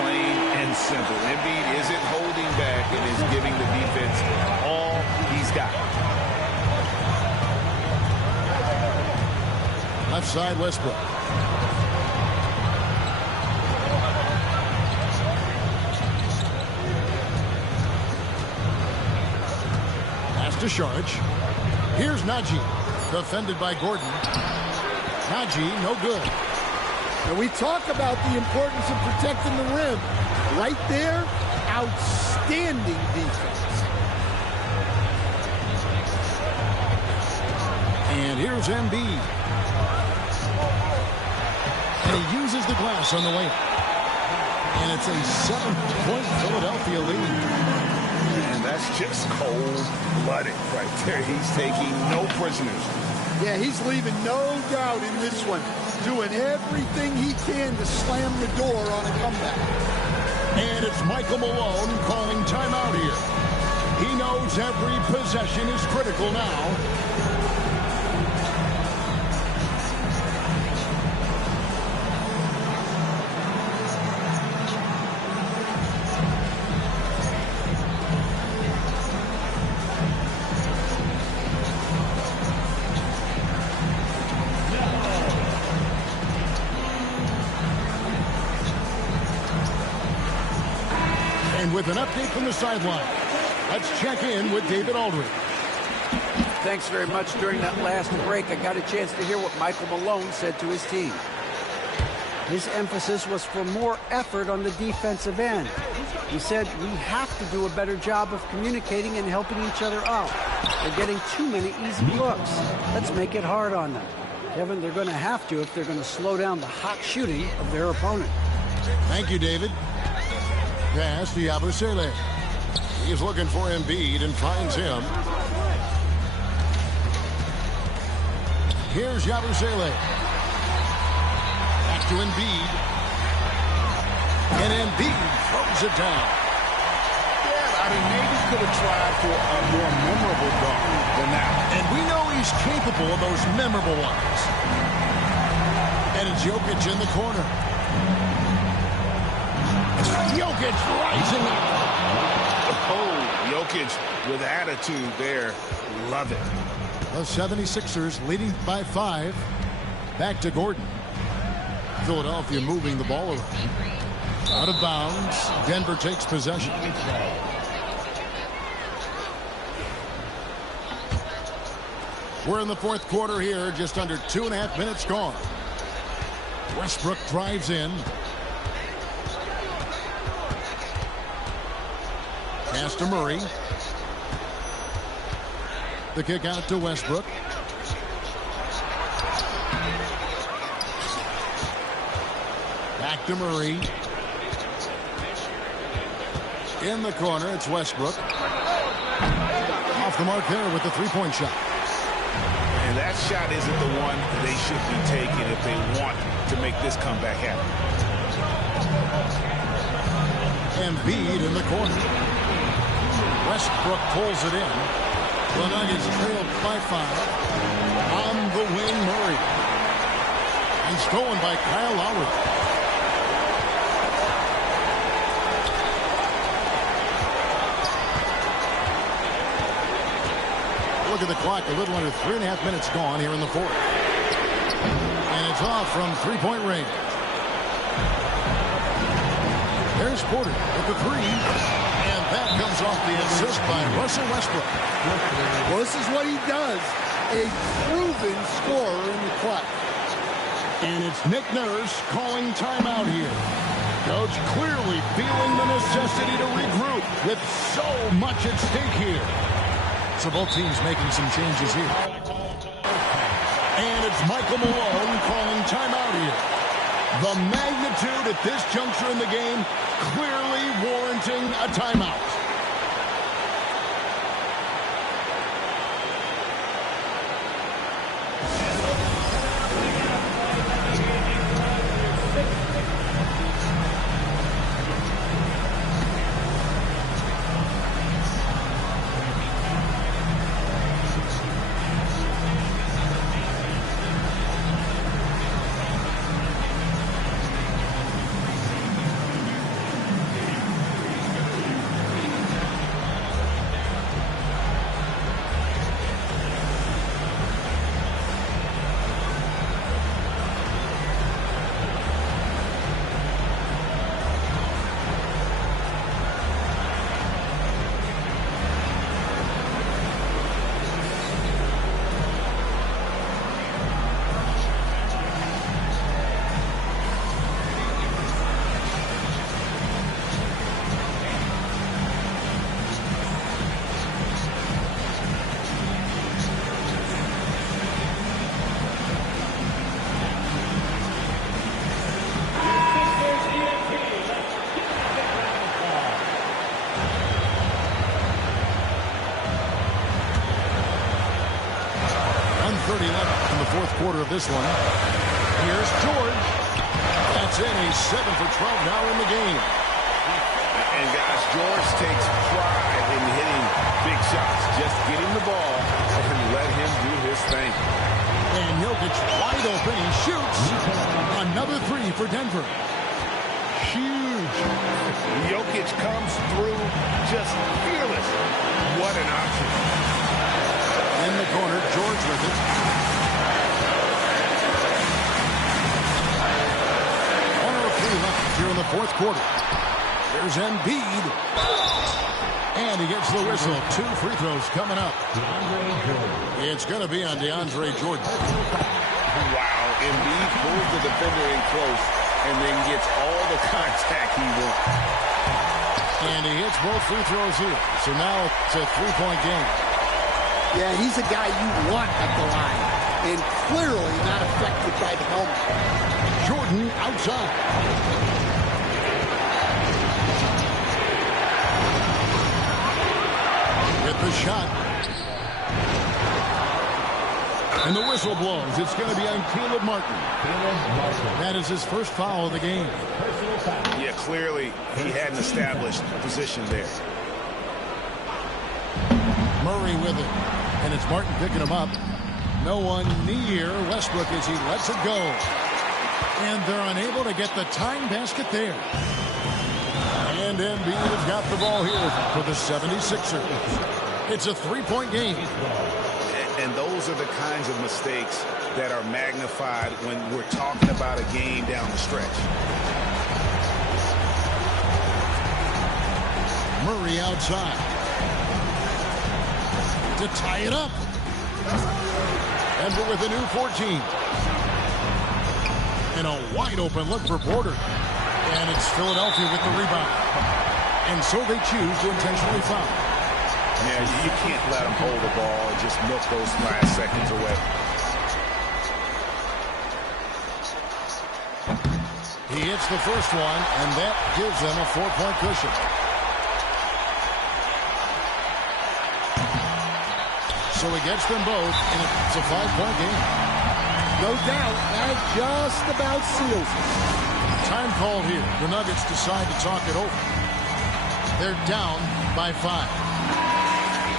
plain and simple. Embiid isn't holding back and is giving the defense all he's got. Left side, Westbrook. Pass to Saric. Here's Najee. Defended by Gordon. Najee, no good. And we talk about the importance of protecting the rim. Right there, outstanding defense. And here's Embiid. And he uses the glass on the way. And it's a 7-point Philadelphia lead. And that's just cold-blooded right there. He's taking no prisoners. Yeah, he's leaving no doubt in this one. Doing everything he can to slam the door on a comeback. And it's Michael Malone calling timeout here. He knows every possession is critical now. With an update from the sideline, let's check in with David Aldridge. Thanks very much. During that last break, I got a chance to hear what Michael Malone said to his team. His emphasis was for more effort on the defensive end. He said, we have to do a better job of communicating and helping each other out. They're getting too many easy looks. Let's make it hard on them. Kevin, they're going to have to if they're going to slow down the hot shooting of their opponent. Thank you, David. Pass to Yabusele. He's looking for Embiid and finds him. Here's Yabusele. Back to Embiid. And Embiid throws it down. Yeah, I mean, maybe could have tried for a more memorable dunk than that. And we know he's capable of those memorable ones. And it's Jokic in the corner. Jokic rising up. Oh, Jokic with attitude there. Love it. The 76ers leading by 5. Back to Gordon. Philadelphia moving the ball around. Out of bounds. Denver takes possession. We're in the fourth quarter here. Just under 2.5 minutes gone. Westbrook drives in. Pass to Murray. The kick out to Westbrook. Back to Murray. In the corner, it's Westbrook. Off the mark there with the three-point shot. And that shot isn't the one they should be taking if they want to make this comeback happen. Embiid in the corner. Westbrook pulls it in. The Nuggets trailed by 5. On the wing, Murray. And stolen by Kyle Lowry. Look at the clock. A little under 3.5 minutes gone here in the fourth. And it's off from three-point range. There's Porter with the three. And that comes off the assist by Russell Westbrook. Well, this is what he does. A proven scorer in the clutch. And it's Nick Nurse calling timeout here. Coach clearly feeling the necessity to regroup with so much at stake here. So both teams making some changes here. And it's Michael Malone calling timeout here. The magnitude at this juncture in the game clearly warranting a timeout. Quarter of this one. Here's George. That's in. He's 7 for 12 now in the game. And guys, George takes pride in hitting big shots. Just get him the ball and let him do his thing. And Jokic wide open. He shoots. Another three for Denver. Huge. Jokic comes through just fearless. What an option. In the corner, George with it. Left here in the fourth quarter. There's Embiid. And he gets the whistle. 2 free throws coming up. It's going to be on DeAndre Jordan. Wow. Embiid pulls the defender in close and then gets all the contact he wants. And he hits both free throws here. So now it's a 3-point game. Yeah, he's a guy you want at the line. And clearly not affected by the helmet. Jordan outside. Get the shot. And the whistle blows. It's going to be on Caleb Martin. That is his first foul of the game. Yeah, clearly he hadn't established position there. Murray with it. And it's Martin picking him up. No one near Westbrook as he lets it go. And they're unable to get the tying basket there. And Embiid has got the ball here for the 76ers. It's a 3-point game. And those are the kinds of mistakes that are magnified when we're talking about a game down the stretch. Murray outside. To tie it up. Denver with a new 14. And a wide open look for Porter. And it's Philadelphia with the rebound. And so they choose to intentionally foul. Yeah, you can't let them hold the ball and just milk those last seconds away. He hits the first one, and that gives them a 4-point cushion. So he gets them both, and it's a 5-point game. No doubt, that just about seals it. Time called here. The Nuggets decide to talk it over. They're down by 5.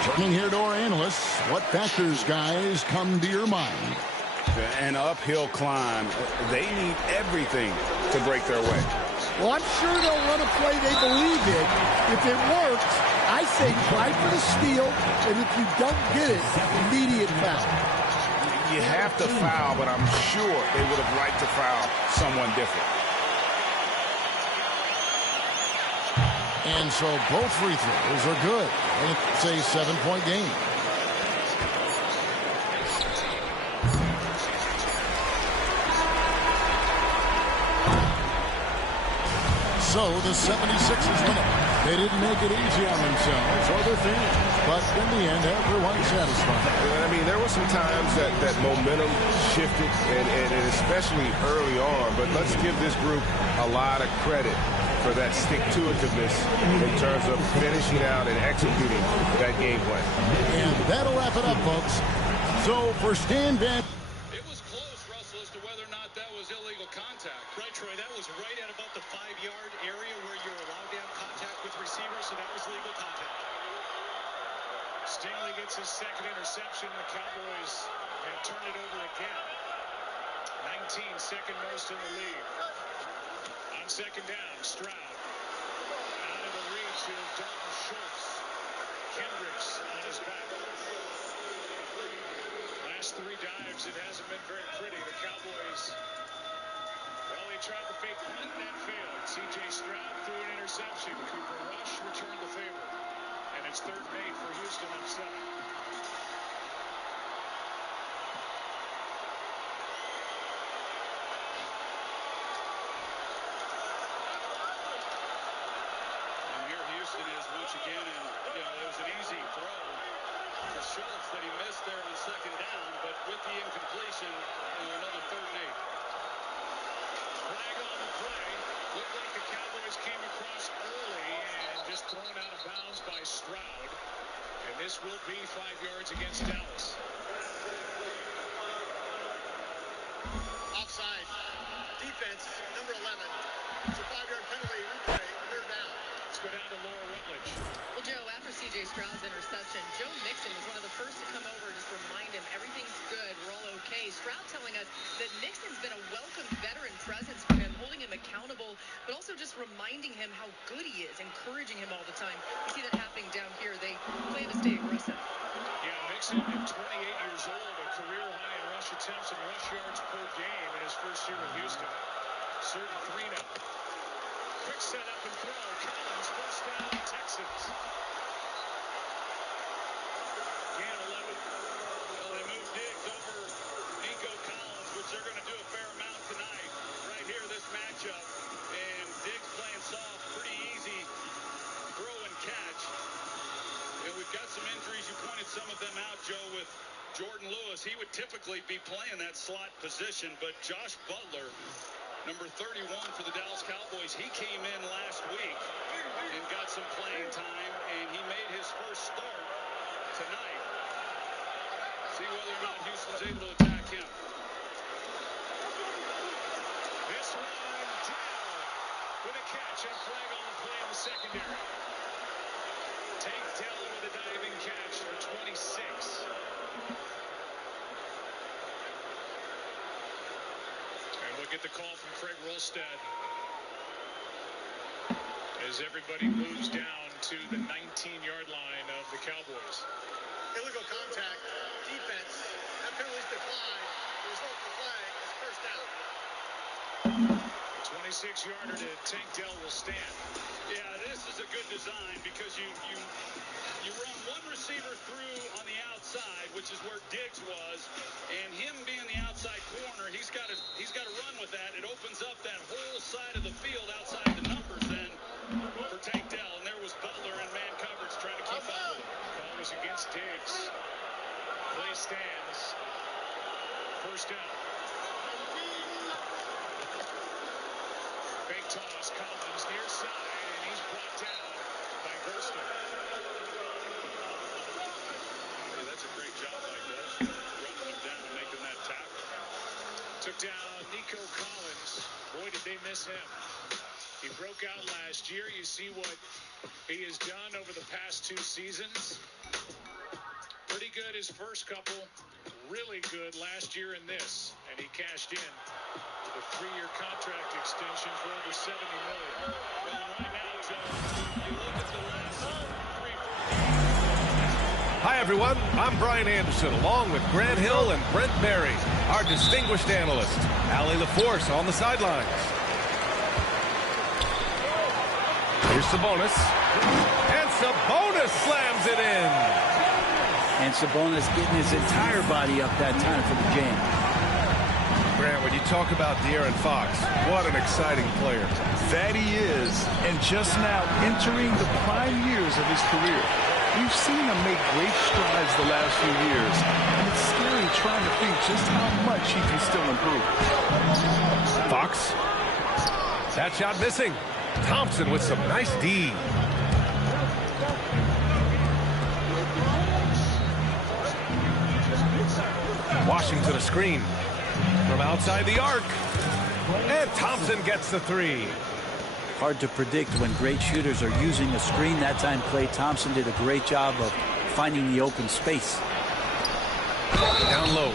Turning here to our analysts, what factors, guys, come to your mind? An uphill climb. They need everything to break their way. Well, I'm sure they'll run a play they believe in. If it works, I say try for the steal, and if you don't get it, immediate foul. You have to foul, but I'm sure they would have liked to foul someone different. And so both free throws are good. And it's a 7-point game. So the 76ers win it. They didn't make it easy on themselves or their fans, but in the end, everyone's satisfied. I mean, there were some times that momentum shifted, and especially early on, but let's give this group a lot of credit for that stick-to-itiveness in terms of finishing out and executing that game plan. And that'll wrap it up, folks. So for Stan Van... It was close, Russell, as to whether or not that was illegal contact. Right, Troy, that was right at about the 5-yard area where you're allowed to have contact with receivers, so that was legal contact. Stingley gets his second interception. The Cowboys have turned it over again. 19, second most in the league. On second down, Stroud. Out of the reach of Dalton Schultz. Kendricks on his back. Last 3 dives, it hasn't been very pretty. The Cowboys, well, they tried the fake punt, and that failed. C.J. Stroud threw an interception. Cooper Rush returned the favor. And it's 3rd and 8 for Houston on 7. Is once again, and it was an easy throw for Schultz that he missed there on second down, but with the incompletion, another 3rd and 8. Flag on the play. Looked like the Cowboys came across early and just thrown out of bounds by Stroud, and this will be 5 yards against Dallas. Offside. Defense, number 11. It's a 5-yard penalty. Replay. 3rd down. Let's go down to Laura Rutledge. Well, Joe, after C.J. Stroud's interception, Joe Mixon was one of the first to come over and just remind him everything's good, we're all okay. Stroud telling us that Mixon's been a welcome veteran presence for him, holding him accountable, but also just reminding him how good he is, encouraging him all the time. You see that happening down here. They plan to stay aggressive. Yeah, Mixon at 28 years old, a career high in rush attempts and rush yards per game in his first year with Houston. Certain 3 now. Quick set up and throw. Collins, first down, Texans. Gain 11. Well, they moved Diggs over Nico Collins, which they're going to do a fair amount tonight. Right here, this matchup. And Diggs playing soft, pretty easy throw and catch. And we've got some injuries. You pointed some of them out, Joe, with Jordan Lewis. He would typically be playing that slot position, but Josh Butler, number 31 for the Dallas Cowboys, he came in last week and got some playing time, and he made his first start tonight. See whether or not Houston's able to attack him. This one down with a catch and a flag on the play in the secondary. Tank Dell with a diving catch for 26. We'll get the call from Craig Rolstad as everybody moves down to the 19-yard line of the Cowboys. Illegal contact. Defense. That penalty's declined. The result of the flag is first down. 26-yarder to Tank Dell will stand. Yeah, this is a good design because you run one receiver through on the outside, which is where Diggs was, and him being the outside corner, he's got to run with that. It opens up that whole side of the field outside the numbers then for Tank Dell, and there was Butler in man coverage trying to keep up with him. Ball was against Diggs. Play stands. First down. Fake toss, Collins near side, and he's brought down by Golston. Yeah, that's a great job by Golston, running him down, making that tackle. Took down Nico Collins. Boy, did they miss him. He broke out last year. You see what he has done over the past 2 seasons. Pretty good his first couple. Really good last year in this. And he cashed in with a 3-year contract extension for over $70 million. Well, right now, Joe, you look at the last 3-4 games. Hi, everyone. I'm Brian Anderson, along with Grant Hill and Brent Berry, our distinguished analyst. Allie LaForce on the sidelines. Here's Sabonis. And Sabonis slams it in. And Sabonis getting his entire body up that time for the jam. Grant, when you talk about De'Aaron Fox, what an exciting player. That he is, and just now entering the prime years of his career. We've seen him make great strides the last few years, and it's scary trying to think just how much he can still improve. Fox. That shot missing. Thompson with some nice D. Washington a screen from outside the arc. And Thompson gets the three. Hard to predict when great shooters are using a screen. That time Klay Thompson did a great job of finding the open space. Down low.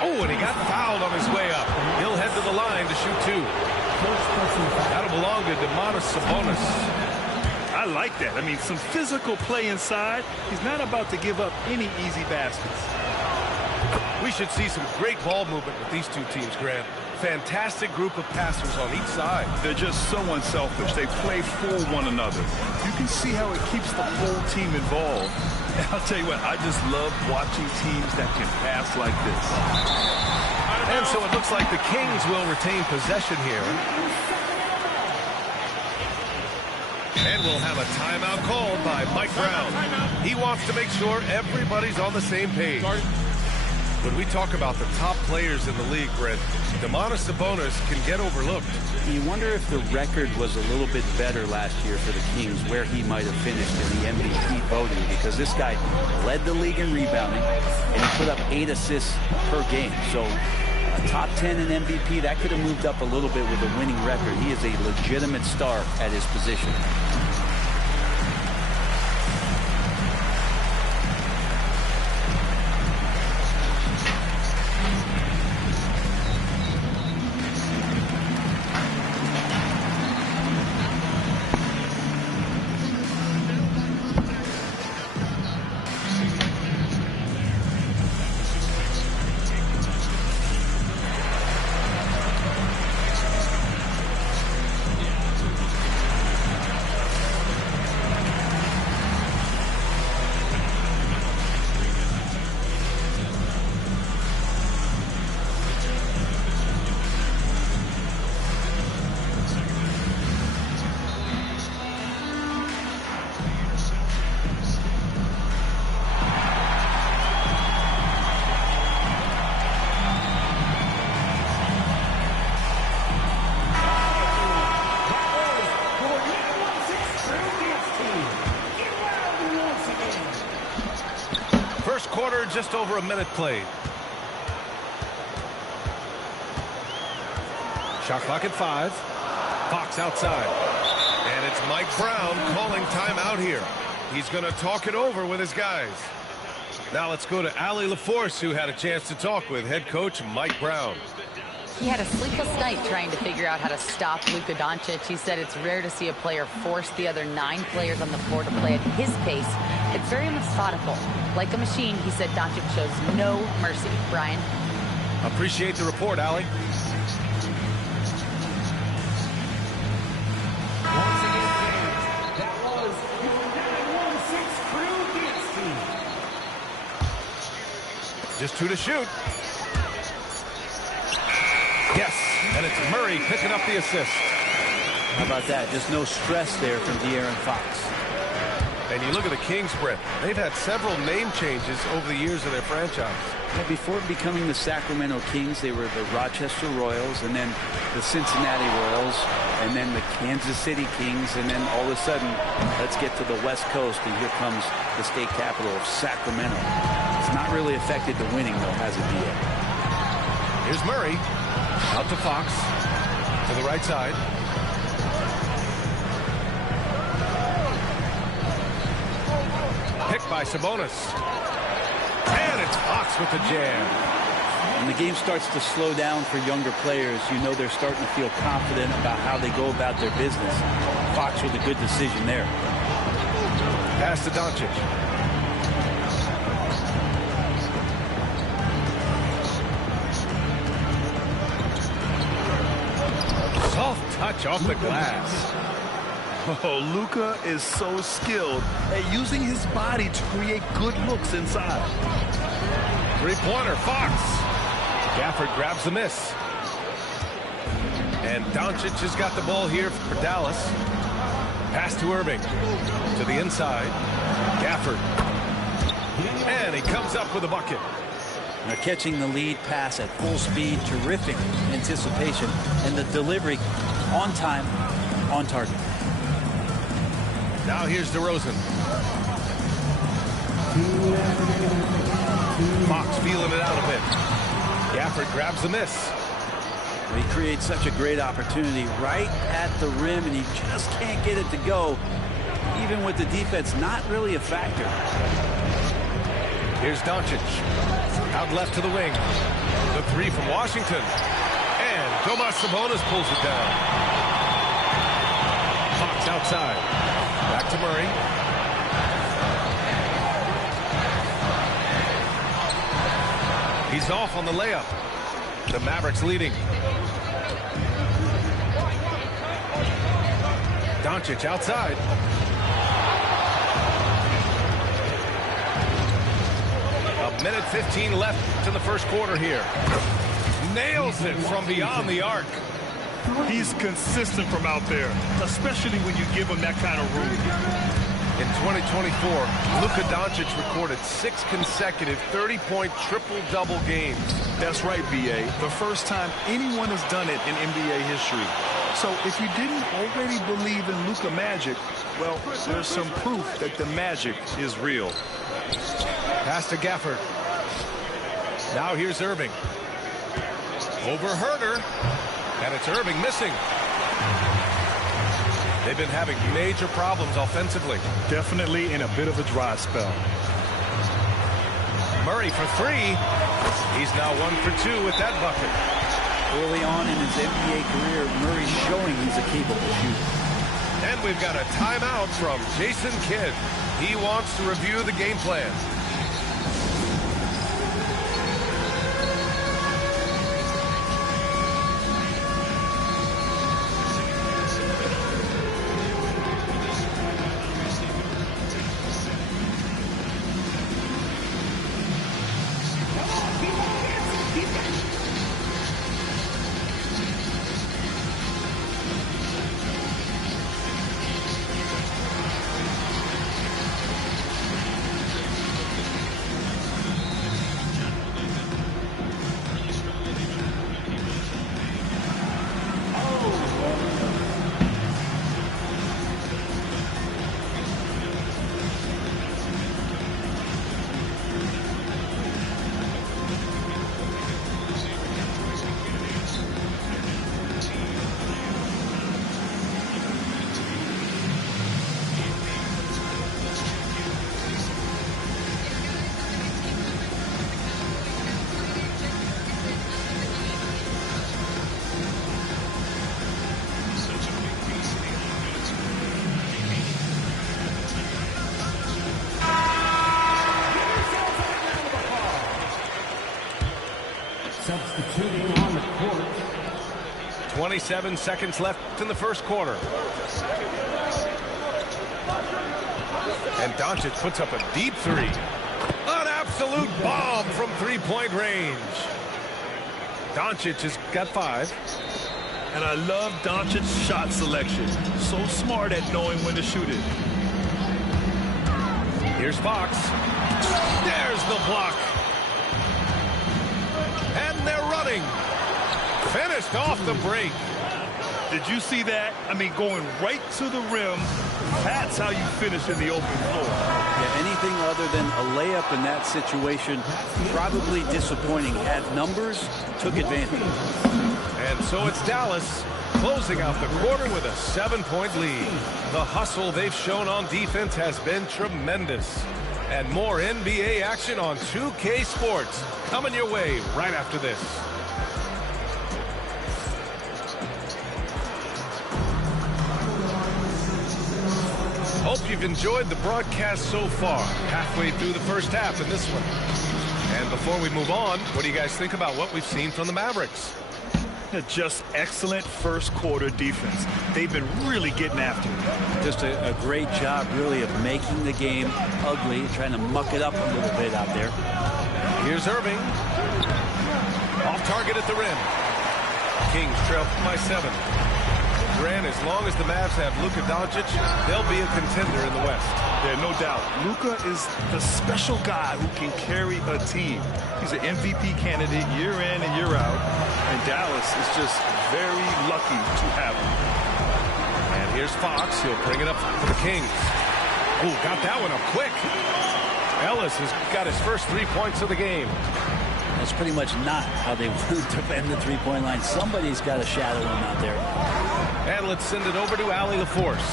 Oh, and he got fouled on his way up. He'll head to the line to shoot two. That'll belong to Domantas Sabonis. I like that. I mean, some physical play inside. He's not about to give up any easy baskets. We should see some great ball movement with these two teams, Grant. Fantastic group of passers on each side. They're just so unselfish. They play for one another. You can see how it keeps the whole team involved. And I'll tell you what, I just love watching teams that can pass like this. And so it looks like the Kings will retain possession here. And we'll have a timeout called by Mike Brown. He wants to make sure everybody's on the same page. When we talk about the top players in the league, Brent, Domantas Sabonis can get overlooked. You wonder if the record was a little bit better last year for the Kings, where he might have finished in the MVP voting, because this guy led the league in rebounding, and he put up 8 assists per game. So a top 10 in MVP, that could have moved up a little bit with a winning record. He is a legitimate star at his position. Quarter, just over a minute played. Shot clock at 5. Fox outside. And it's Mike Brown calling timeout here. He's going to talk it over with his guys. Now let's go to Allie LaForce, who had a chance to talk with head coach Mike Brown. He had a sleepless night trying to figure out how to stop Luka Doncic. He said it's rare to see a player force the other 9 players on the floor to play at his pace. It's very methodical. Like a machine, he said Doncic shows no mercy. Brian? Appreciate the report, Allie. Once again, that was your 916 crew dance team. Just 2 to shoot. Yes, and it's Murray picking up the assist. How about that? Just no stress there from De'Aaron Fox. And you look at the Kings, Brett. They've had several name changes over the years of their franchise. Well, before becoming the Sacramento Kings, they were the Rochester Royals, and then the Cincinnati Royals, and then the Kansas City Kings, and then all of a sudden, let's get to the West Coast, and here comes the state capital of Sacramento. It's not really affected the winning, though, has it, yet? Here's Murray. Out to Fox. To the right side. Picked by Sabonis. And it's Fox with the jam. When the game starts to slow down for younger players, you know they're starting to feel confident about how they go about their business. Fox with a good decision there. Pass to Doncic. touch off the glass. Oh, Luka is so skilled at using his body to create good looks inside. Three-pointer, Fox. Gafford grabs the miss. And Doncic has got the ball here for Dallas. Pass to Irving. To the inside. Gafford. And he comes up with a bucket. Now catching the lead pass at full speed, terrific anticipation, and the delivery on time, on target. Now here's DeRozan. Fox feeling it out a bit. Gafford grabs the miss. He creates such a great opportunity right at the rim, and he just can't get it to go, even with the defense not really a factor. Here's Doncic. Out left to the wing. The three from Washington. And Domas Sabonis pulls it down. Fox outside. Back to Murray. He's off on the layup. The Mavericks leading. Doncic outside. A minute 15 left in the first quarter here. Nails it from beyond the arc. He's consistent from out there, especially when you give him that kind of room. In 2024, Luka Doncic recorded 6 consecutive 30-point triple-double games. That's right, B.A. The first time anyone has done it in NBA history. So if you didn't already believe in Luka magic, well, there's some proof that the magic is real. Pass to Gafford. Now here's Irving. Over Herter. And it's Irving missing. They've been having major problems offensively. Definitely in a bit of a dry spell. Murray for three. He's now 1 for 2 with that bucket. Early on in his NBA career, Murray's showing he's a capable shooter. And we've got a timeout from Jason Kidd. He wants to review the game plan. Substituting on the court. 27 seconds left in the first quarter. And Doncic puts up a deep three. An absolute bomb from three-point range. Doncic has got 5. And I love Doncic's shot selection. So smart at knowing when to shoot it. Here's Fox. There's the block. And they're running. Finished off the break. Did you see that? I mean, going right to the rim. That's how you finish in the open floor. Yeah, anything other than a layup in that situation, probably disappointing. Had numbers, took advantage. And so it's Dallas closing out the quarter with a 7-point lead. The hustle they've shown on defense has been tremendous. And more NBA action on 2K Sports coming your way right after this. Hope you've enjoyed the broadcast so far. Halfway through the first half in this one. And before we move on, what do you guys think about what we've seen from the Mavericks? Just excellent first quarter defense. They've been really getting after it. Just a great job, really, of making the game ugly, trying to muck it up a little bit out there. Here's Irving. Off target at the rim. Kings trail by 7. Grant, as long as the Mavs have Luka Doncic, they'll be a contender in the West. Yeah, no doubt. Luka is the special guy who can carry a team. He's an MVP candidate year in and year out, and Dallas is just very lucky to have him. And here's Fox. He'll bring it up for the Kings. Oh, got that one up quick. Ellis has got his first 3 points of the game. That's pretty much not how they want to defend the three-point line. Somebody's got to shadow him out there. And let's send it over to Allie LaForce.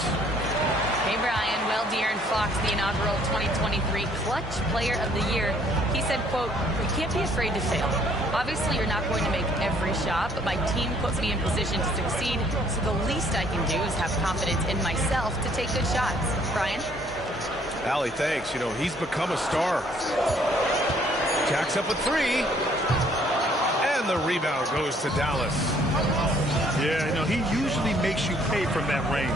Hey, Brian. Well, De'Aaron Fox, the inaugural 2023 Clutch Player of the Year, he said, quote, "You can't be afraid to fail. Obviously, you're not going to make every shot, but my team puts me in position to succeed, so the least I can do is have confidence in myself to take good shots." Brian? Allie, thanks. You know, he's become a star. Jacks up with 3. And the rebound goes to Dallas. Yeah, you know, he usually makes you pay from that range.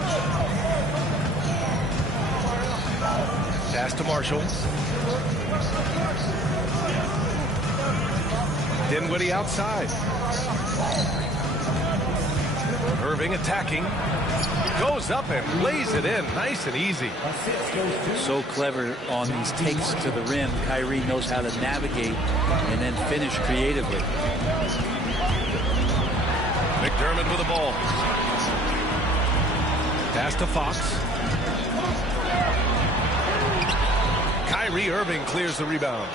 Pass to Marshall. Dinwiddie outside. Irving attacking. Goes up and lays it in. Nice and easy. So clever on these takes to the rim. Kyrie knows how to navigate and then finish creatively. McDermott with the ball. Pass to Fox. Kyrie Irving clears the rebound.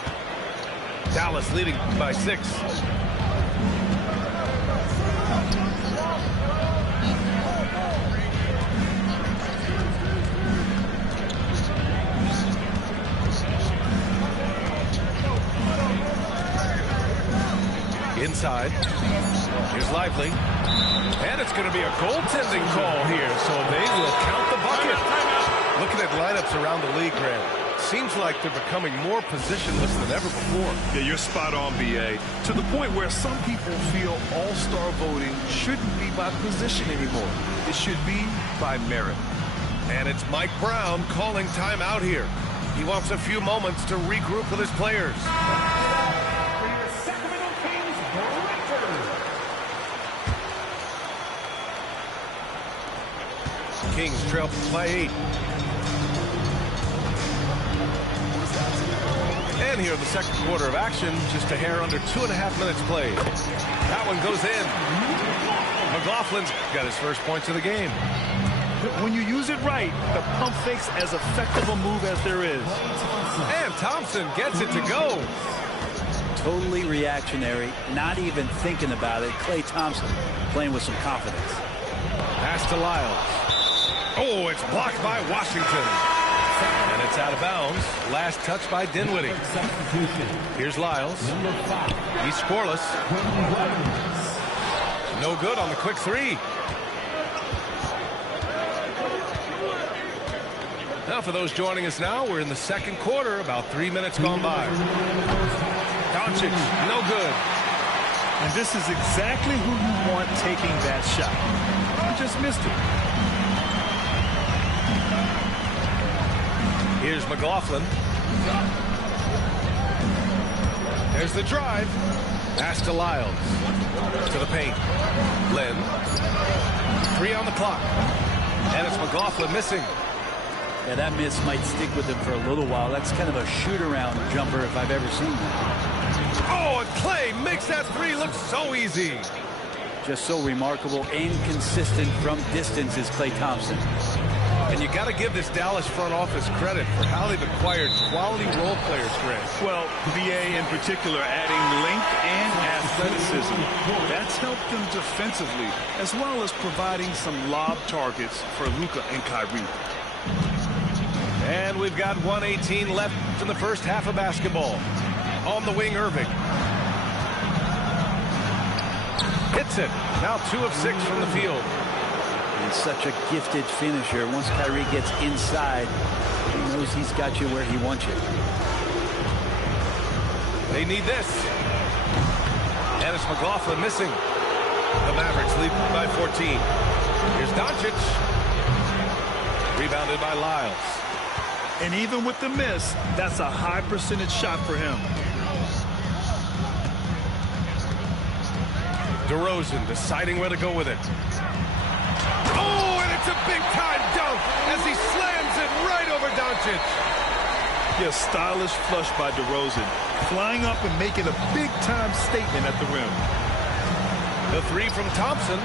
Dallas leading by 6. Inside. Here's Lively. And it's going to be a goaltending call here, so they will count the bucket. Looking at lineups around the league, Grant, seems like they're becoming more positionless than ever before. Yeah, you're spot on, B.A. To the point where some people feel all-star voting shouldn't be by position anymore. It should be by merit. And it's Mike Brown calling timeout here. He wants a few moments to regroup with his players. Kings trail by 8. And here in the second quarter of action, just a hair under 2.5 minutes played. That one goes in. McLaughlin's got his first points of the game. When you use it right, the pump fake's as effective a move as there is. And Thompson gets it to go. Totally reactionary, not even thinking about it. Klay Thompson playing with some confidence. Pass to Lyles. Oh, it's blocked by Washington. And it's out of bounds. Last touch by Dinwiddie. Here's Lyles. He's scoreless. No good on the quick 3. Now for those joining us now, we're in the second quarter, about 3 minutes gone by. Doncic, no good. And this is exactly who you want taking that shot. He just missed it. Here's McLaughlin. There's the drive. Pass to Lyles. To the paint. Lynn. 3 on the clock. And it's McLaughlin missing. Yeah, that miss might stick with him for a little while. That's kind of a shoot-around jumper if I've ever seen one. Oh, and Klay makes that 3 look so easy. Just so remarkable and consistent from distance is Klay Thompson. And you got to give this Dallas front office credit for how they've acquired quality role players, Grant. Well, BA in particular adding length and athleticism. That's helped them defensively, as well as providing some lob targets for Luka and Kyrie. And we've got 1:18 left in the first half of basketball. On the wing, Irving. Hits it. Now 2 of 6 from the field. He's such a gifted finisher. Once Kyrie gets inside, he knows he's got you where he wants you. They need this. And it's McLaughlin missing. The Mavericks lead by 14. Here's Doncic. Rebounded by Lyles. And even with the miss, that's a high percentage shot for him. DeRozan deciding where to go with it. Oh, and it's a big-time dunk as he slams it right over Doncic. Yeah, stylish flush by DeRozan, flying up and making a big-time statement at the rim. The three from Thompson.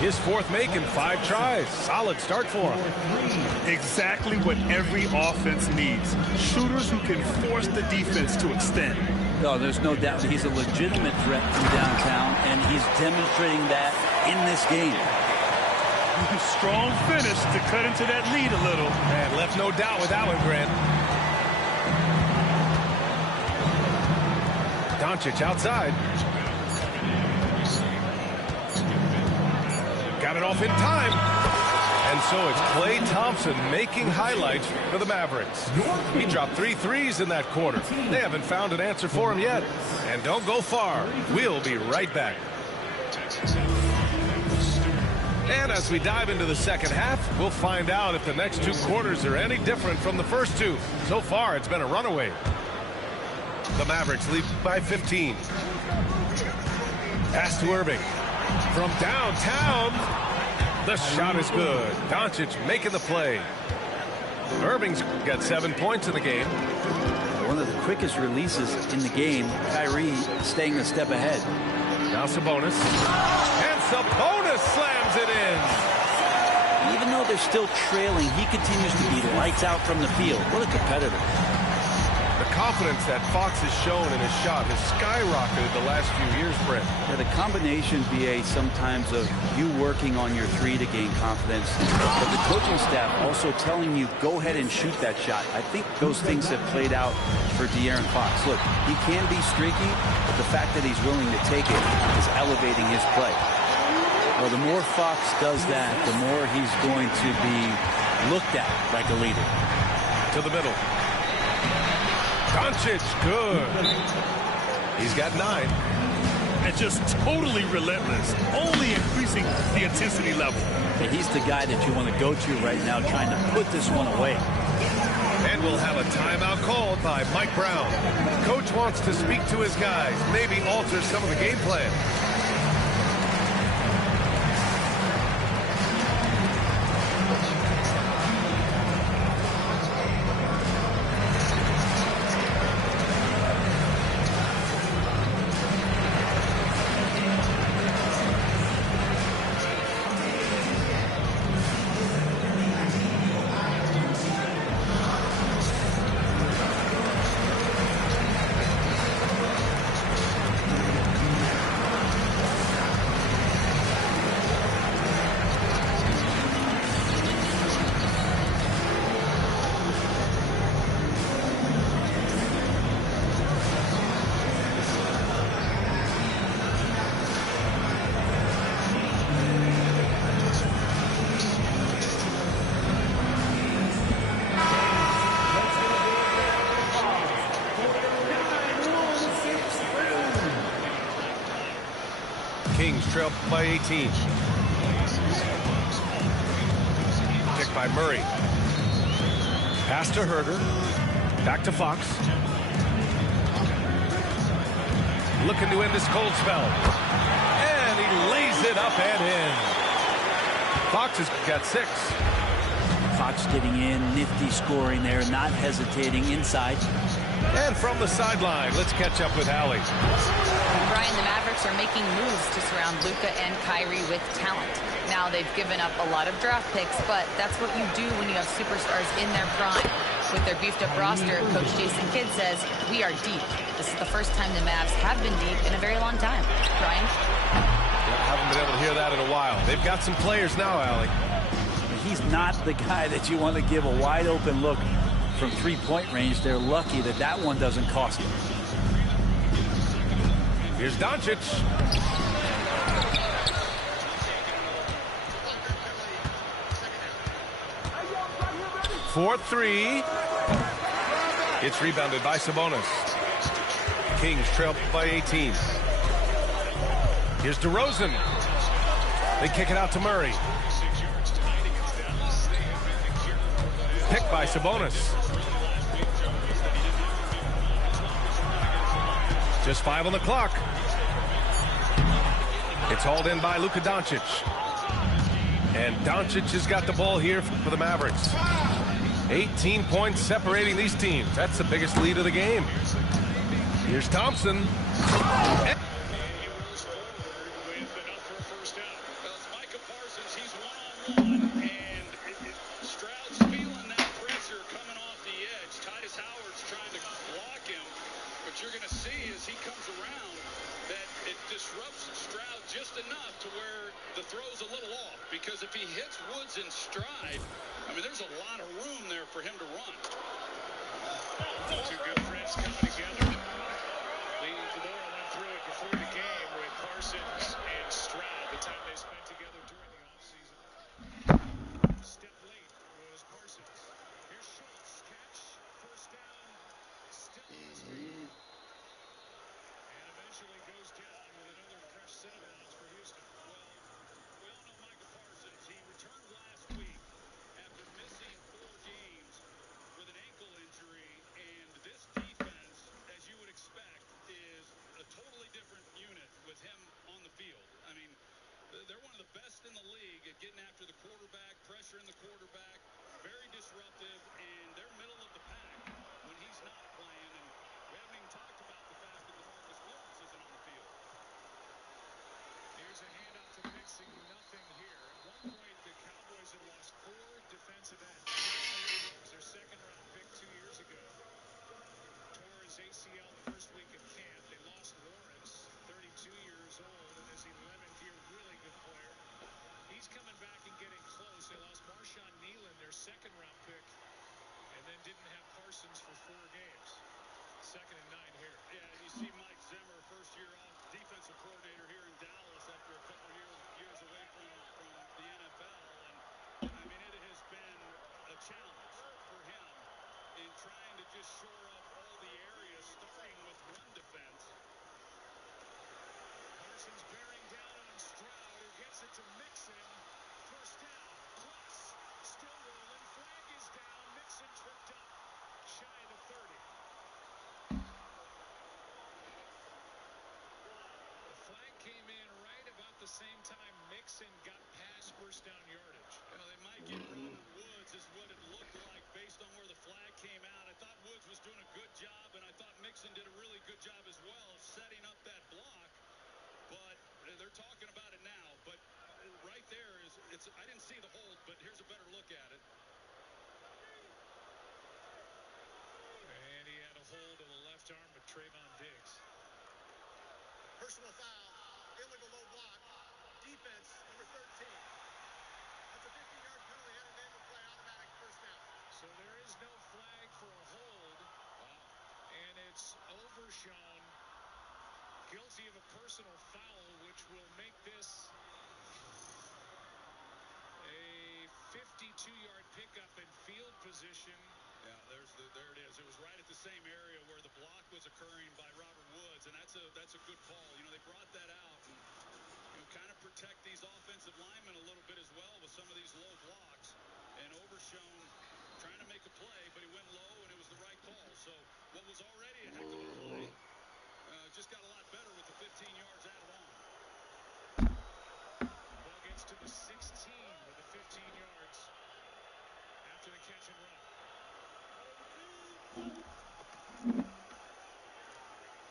His fourth make in 5 tries. Solid start for him. Exactly what every offense needs. Shooters who can force the defense to extend. No, there's no doubt he's a legitimate threat from downtown, and he's demonstrating that in this game. Strong finish to cut into that lead a little. And left no doubt with that one, Grant. Doncic outside. Got it off in time. And so it's Klay Thompson making highlights for the Mavericks. He dropped 3 threes in that quarter. They haven't found an answer for him yet. And don't go far. We'll be right back. And as we dive into the second half, we'll find out if the next 2 quarters are any different from the first 2. So far, it's been a runaway. The Mavericks lead by 15. Pass to Irving. From downtown, the shot is good. Doncic making the play. Irving's got 7 points in the game. One of the quickest releases in the game. Kyrie staying a step ahead. Now Sabonis. And Sabonis slams it in. Even though they're still trailing, he continues to be lights out from the field. What a competitor. The confidence that Fox has shown in his shot has skyrocketed the last few years, Brent. Yeah, the combination, BA, sometimes of you working on your 3 to gain confidence, but the coaching staff also telling you, go ahead and shoot that shot. I think those things have played out for De'Aaron Fox. Look, he can be streaky, but the fact that he's willing to take it is elevating his play. Well, the more Fox does that, the more he's going to be looked at like a leader. To the middle. Doncic, good. He's got 9. And just totally relentless, only increasing the intensity level. And he's the guy that you want to go to right now, trying to put this one away. And we'll have a timeout called by Mike Brown. Coach wants to speak to his guys, maybe alter some of the game plan. Kings trail by 18. Kick by Murray. Pass to Herter. Back to Fox. Looking to end this cold spell. And he lays it up and in. Fox has got 6. Fox getting in, nifty scoring there, not hesitating inside. And from the sideline, let's catch up with Allie. Brian, the Mavericks are making moves to surround Luka and Kyrie with talent. Now they've given up a lot of draft picks, but that's what you do when you have superstars in their prime. With their beefed-up roster, Coach Jason Kidd says, we are deep. This is the first time the Mavs have been deep in a very long time. Brian? Yeah, haven't been able to hear that in a while. They've got some players now, Allie. He's not the guy that you want to give a wide-open look from three-point range. They're lucky that that one doesn't cost them. Here's Doncic. For 3. It's rebounded by Sabonis. Kings trail by 18. Here's DeRozan. They kick it out to Murray. Picked by Sabonis. Just 5 on the clock. It's hauled in by Luka Doncic. And Doncic has got the ball here for the Mavericks. 18 points separating these teams. That's the biggest lead of the game. Here's Thompson. You're going to see as he comes around that it disrupts Stroud just enough to where the throw's a little off. Because if he hits Woods in stride, I mean, there's a lot of room there for him to run. Two good friends coming together. Lee Laura went through it before the game with Parsons and Stroud, the time they spent together during the offseason. Step late was Parsons. Here's Schultz. Catch. First down. Still is Green. Eventually goes down with another fresh set of downs for Houston. Well, we all know Micah Parsons. He returned last week after missing 4 games with an ankle injury, and this defense, as you would expect, is a totally different unit with him on the field. I mean, they're one of the best in the league at getting after the quarterback, pressuring the quarterback, very disruptive, and they're middle of the pack when he's not playing. And we haven't even talked about the fact that DeMarcus Lawrence isn't on the field. Here's a handoff to Mixon. Nothing here. At one point, the Cowboys had lost 4 defensive ends. Their second-round pick 2 years ago tore his ACL the first week of camp. They lost Lawrence, 32 years old, in his 11th year. Really good player. He's coming back and getting close. They lost Marshawn Nealon, their second-round pick, and then didn't have Parsons for 4 games. 2nd and 9 here. Yeah, and you see Mike Zimmer, first year off defensive coordinator here in Dallas after a couple years away from the NFL. And I mean, it has been a challenge for him in trying to just shore up all the areas, starting with run defense. Parsons bearing down on Stroud, who gets it to Mixon. First down, plus, still rolling. Flag is down. Mixon tripped up, shy of the 30. The flag came in right about the same time Mixon got past first down yardage. Well, they might get Robert Woods, is what it looked like based on where the flag came out. I thought Woods was doing a good job, and I thought Mixon did a really good job as well of setting up that block. But they're talking about it now. But right there is, I didn't see the hold, but here's a better look at it. And he had a hold of the left arm of Trayvon Diggs. Personal foul, illegal low block, defense, number 13. That's a 15-yard penalty, had a name of play, automatic first down. So there is no flag for a hold. Wow. And it's Overshown guilty of a personal foul, which will make this a 52-yard pickup in field position. Yeah, there it is. It was right at the same area where the block was occurring by Robert Woods, and that's a good call. You know, they brought that out and kind of protect these offensive linemen a little bit as well with some of these low blocks. And Overshown trying to make a play, but he went low, and it was the right call. So what was already a heck of a play just got a lot better with the 15 yards added on. Ball gets to the 16 with the 15 yards after the catch and run.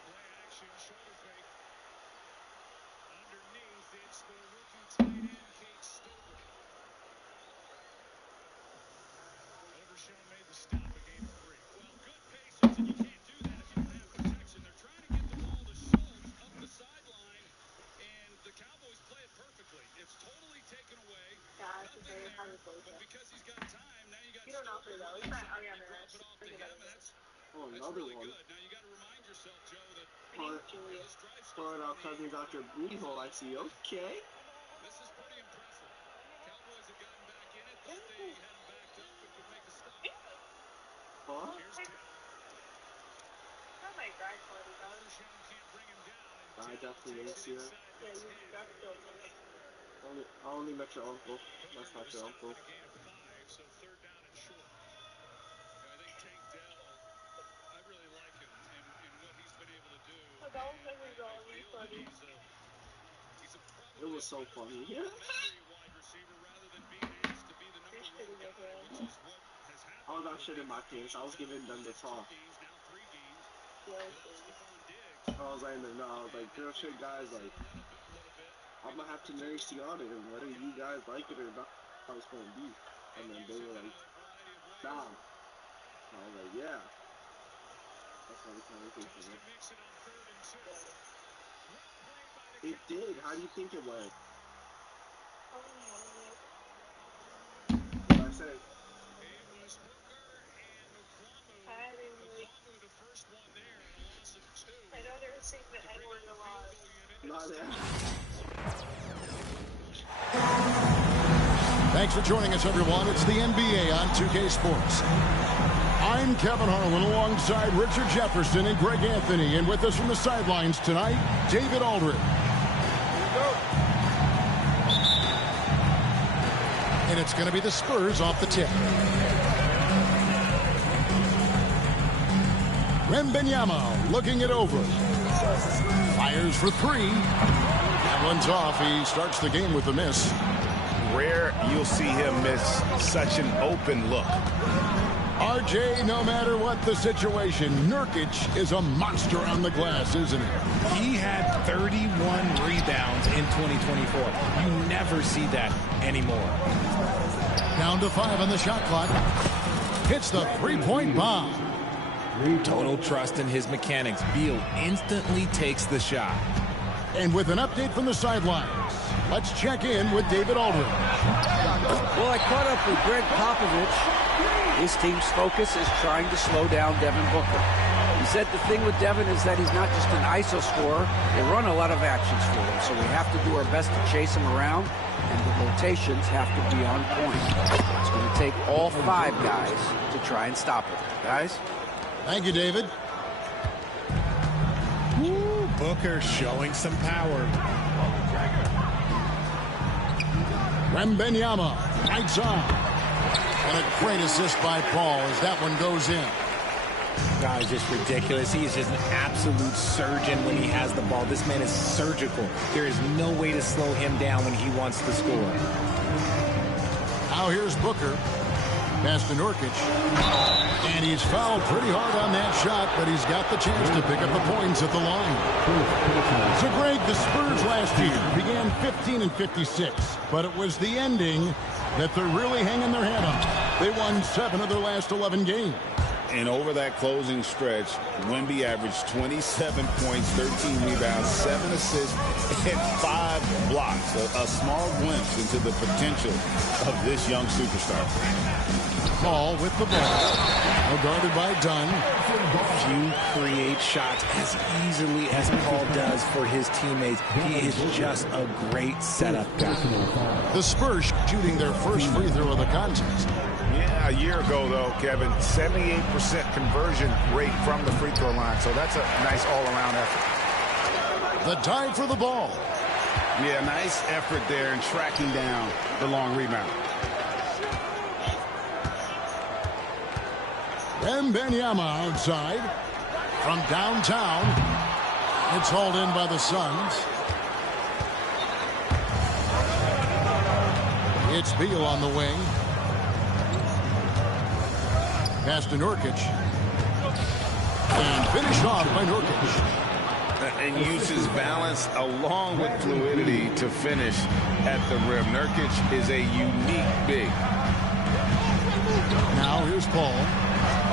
Play action, shoulder fake. Underneath, it's the rookie tight end, Kate Stover. Overshown made the stop at game 3. Well, good patience, and you can't do that if you don't have protection. They're trying to get the ball to Schultz up the sideline, and the Cowboys play it perfectly. It's totally taken away. Nothing there, but because he's got time, now you got Stover on the inside. You drop it off to him, and that's really good. Now you got to remind yourself, Joe, that this drive started out cousin Dr. Beehole. I see. Okay. This is pretty impressive. Cowboys have gotten back in it, thought they had him backed up and could make a stop. Here's Dell. Overshown can't bring him down. And I definitely didn't see that. I only met your uncle. That's not your uncle. So third down and short. I think Tank Dell, I really like him and what he's been able to do. It was so funny. Yeah. I was not shit in my pants. I was giving them the talk. I was like, no, I was like, real shit, guys, like, I'm gonna have to nurse you on it, and whether you guys like it or not, I was gonna be. And then they were like, nah. I was like, yeah. That's how the conversation went. It did. How do you think it went? What I say? Thanks for joining us, everyone. It's the NBA on 2K Sports. I'm Kevin Harlan alongside Richard Jefferson and Greg Anthony. And with us from the sidelines tonight, David Aldridge. And it's going to be the Spurs off the tip. Wembanyama looking it over. Fires for three. That one's off. He starts the game with a miss. Rare you'll see him miss such an open look. RJ, no matter what the situation, Nurkic is a monster on the glass, isn't he? He had 31 rebounds in 2024. You never see that anymore. Down to 5 on the shot clock. Hits the three-point bomb. Total trust in his mechanics. Beal instantly takes the shot. And with an update from the sidelines, let's check in with David Aldridge. Well, I caught up with Greg Popovich. His team's focus is trying to slow down Devin Booker. He said the thing with Devin is that he's not just an ISO scorer. They run a lot of actions for him, so we have to do our best to chase him around, and the rotations have to be on point. It's going to take all 5 guys to try and stop him. Guys? Thank you, David. Woo, Booker showing some power. Wembanyama, right side. And a great assist by Paul as that one goes in. Guys, just ridiculous. He is just an absolute surgeon when he has the ball. This man is surgical. There is no way to slow him down when he wants to score. Now here's Booker. Pass to Nurkic. And he's fouled pretty hard on that shot, but he's got the chance to pick up the points at the line. So, Greg, the Spurs last year began 15-56, but it was the ending that they're really hanging their head on. They won 7 of their last 11 games. And over that closing stretch, Wemby averaged 27 points, 13 rebounds, 7 assists, and 5 blocks. A small glimpse into the potential of this young superstar. Paul with the ball. Well guarded by Dunn. Few create shots as easily as Paul does for his teammates. He is just a great setup guy. The Spurs shooting their first free throw of the contest. Yeah, a year ago, though, Kevin, 78% conversion rate from the free throw line. So that's a nice all-around effort. The tie for the ball. Yeah, nice effort there in tracking down the long rebound. Wembanyama outside from downtown. It's hauled in by the Suns. It's Beal on the wing. Pass to Nurkic. And finished off by Nurkic. And uses balance along with fluidity to finish at the rim. Nurkic is a unique big. Now here's Paul.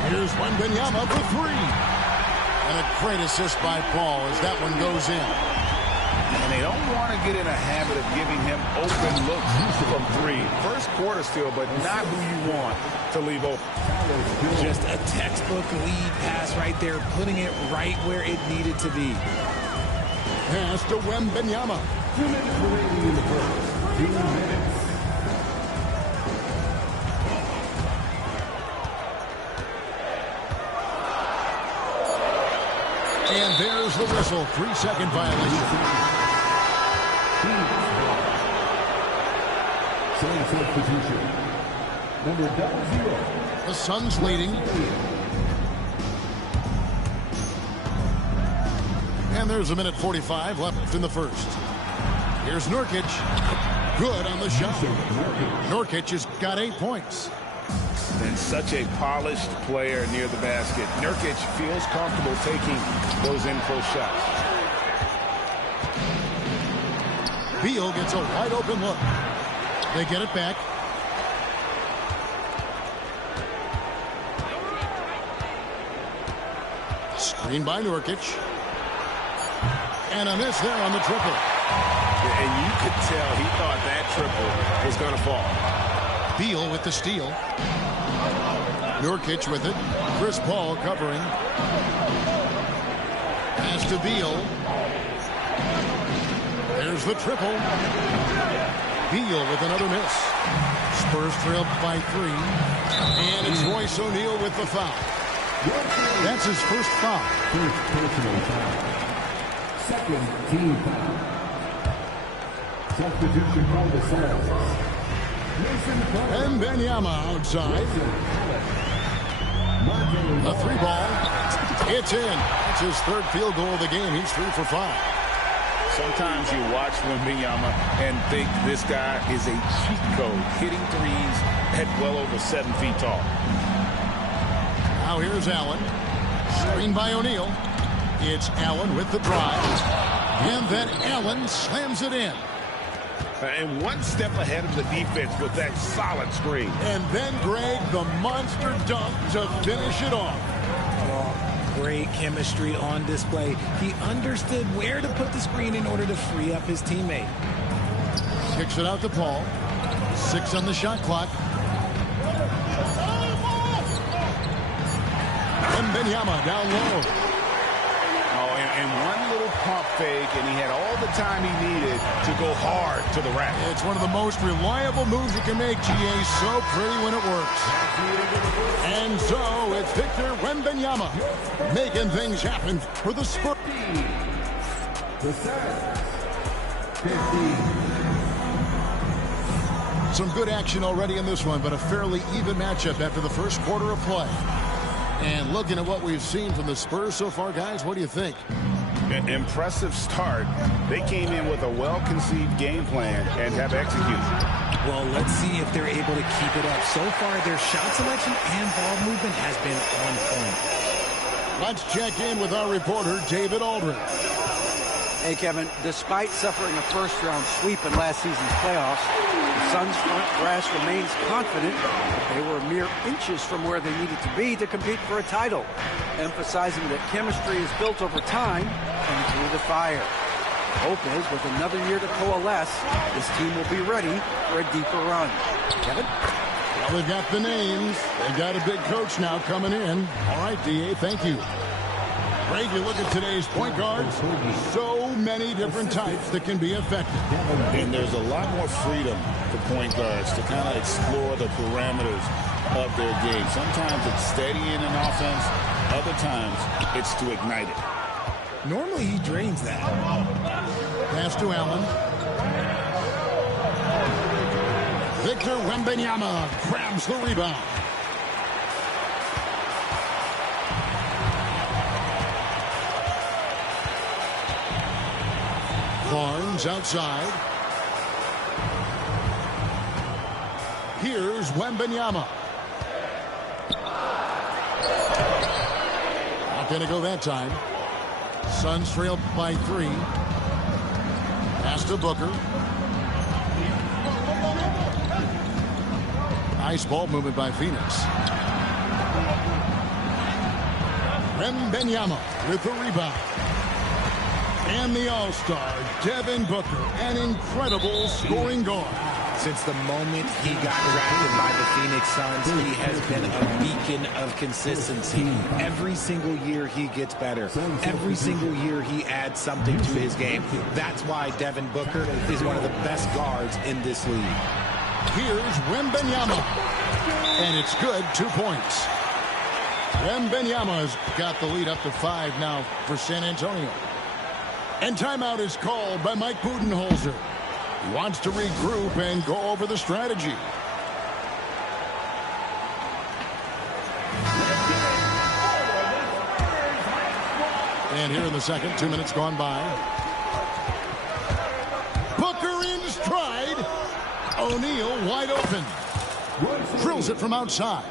Here's Wembanyama for 3. And a great assist by Paul as that one goes in. And they don't want to get in a habit of giving him open looks from 3. First quarter still, but not who you want to leave open. Just a textbook lead pass right there, putting it right where it needed to be. Pass to Wembanyama. 2 minutes remaining in the first. 2 minutes. And there's the whistle. 3-second violation. Second substitution. Number 00. The Suns leading. And there's 1:45 left in the first. Here's Nurkic. Good on the shot. Nurkic has got 8 points. And such a polished player near the basket. Nurkic feels comfortable taking those in-close shots. Beal gets a wide open look. They get it back. Screen by Nurkic. And a miss there on the triple. And you could tell he thought that triple was going to fall. Beal with the steal. Nurkic with it. Chris Paul covering. Pass to Beal. There's the triple. Beal with another miss. Spurs trail by 3. And it's Royce O'Neal with the foul. That's his first foul. First personal foul. Second team foul. Substitution for the Suns. And Wembanyama outside. A 3 ball. It's in. That's his 3rd field goal of the game. He's 3 for 5. Sometimes you watch Wembanyama and think this guy is a cheat code, hitting threes at well over 7 feet tall. Now here's Allen. Screen by O'Neal. It's Allen with the drive. And then Allen slams it in. And one step ahead of the defense with that solid screen. And then, Greg, the monster dunk to finish it off. Great chemistry on display. He understood where to put the screen in order to free up his teammate. Kicks it out to Paul. 6 on the shot clock. Wembanyama down low. Oh, and one little pump fake, and he had all the time he needed to go hard to the rack. It's one of the most reliable moves you can make, GA. So pretty when it works. And so it's Victor Wembanyama making things happen for the Spurs. The Suns. 15. Some good action already in this one, but a fairly even matchup after the first quarter of play. And looking at what we've seen from the Spurs so far, guys, what do you think? An impressive start. They came in with a well-conceived game plan and have executed. Well, let's see if they're able to keep it up. So far, their shot selection and ball movement has been on point. Let's check in with our reporter, David Aldridge. Hey, Kevin, despite suffering a first-round sweep in last season's playoffs, the Suns' front brass remains confident that they were mere inches from where they needed to be to compete for a title, emphasizing that chemistry is built over time and through the fire. Hope is, with another year to coalesce, this team will be ready for a deeper run. Kevin? Well, they've got the names. They've got a big coach now coming in. All right, D.A., thank you. Greg, you look at today's point guards, so many different types that can be effective. And there's a lot more freedom for point guards to kind of explore the parameters of their game. Sometimes it's steadying an offense. Other times it's to ignite it. Normally he drains that. Pass to Allen. Victor Wembanyama grabs the rebound. Barnes outside. Here's Wembanyama. Not going to go that time. Suns trail by 3. Pass to Booker. Nice ball movement by Phoenix. Wembanyama with the rebound. And the All-Star, Devin Booker, an incredible scoring guard. Since the moment he got drafted by the Phoenix Suns, he has been a beacon of consistency. Every single year he gets better. Every single year he adds something to his game. That's why Devin Booker is one of the best guards in this league. Here's Wembanyama. And it's good, 2 points. Wembanyama's got the lead up to 5 now for San Antonio. And timeout is called by Mike Budenholzer. He wants to regroup and go over the strategy. And here in the second, 2 minutes gone by. Booker in stride. O'Neal wide open. Drills it from outside.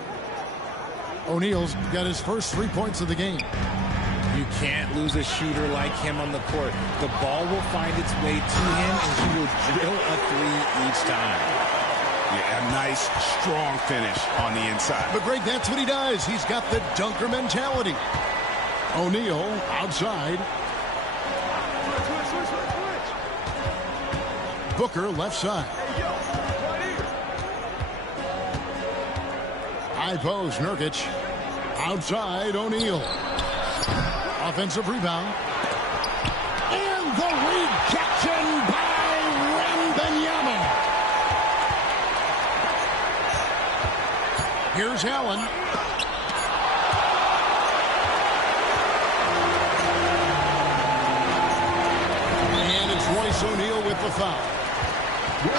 O'Neal's got his first 3 points of the game. You can't lose a shooter like him on the court. The ball will find its way to him, and he will drill a three each time. Yeah, a nice, strong finish on the inside. But, Greg, that's what he does. He's got the dunker mentality. O'Neal outside. Booker left side. High post, Nurkic. Outside, O'Neal. Offensive rebound. And the rejection by Wembanyama. Here's Allen. And it's Royce O'Neal with the foul.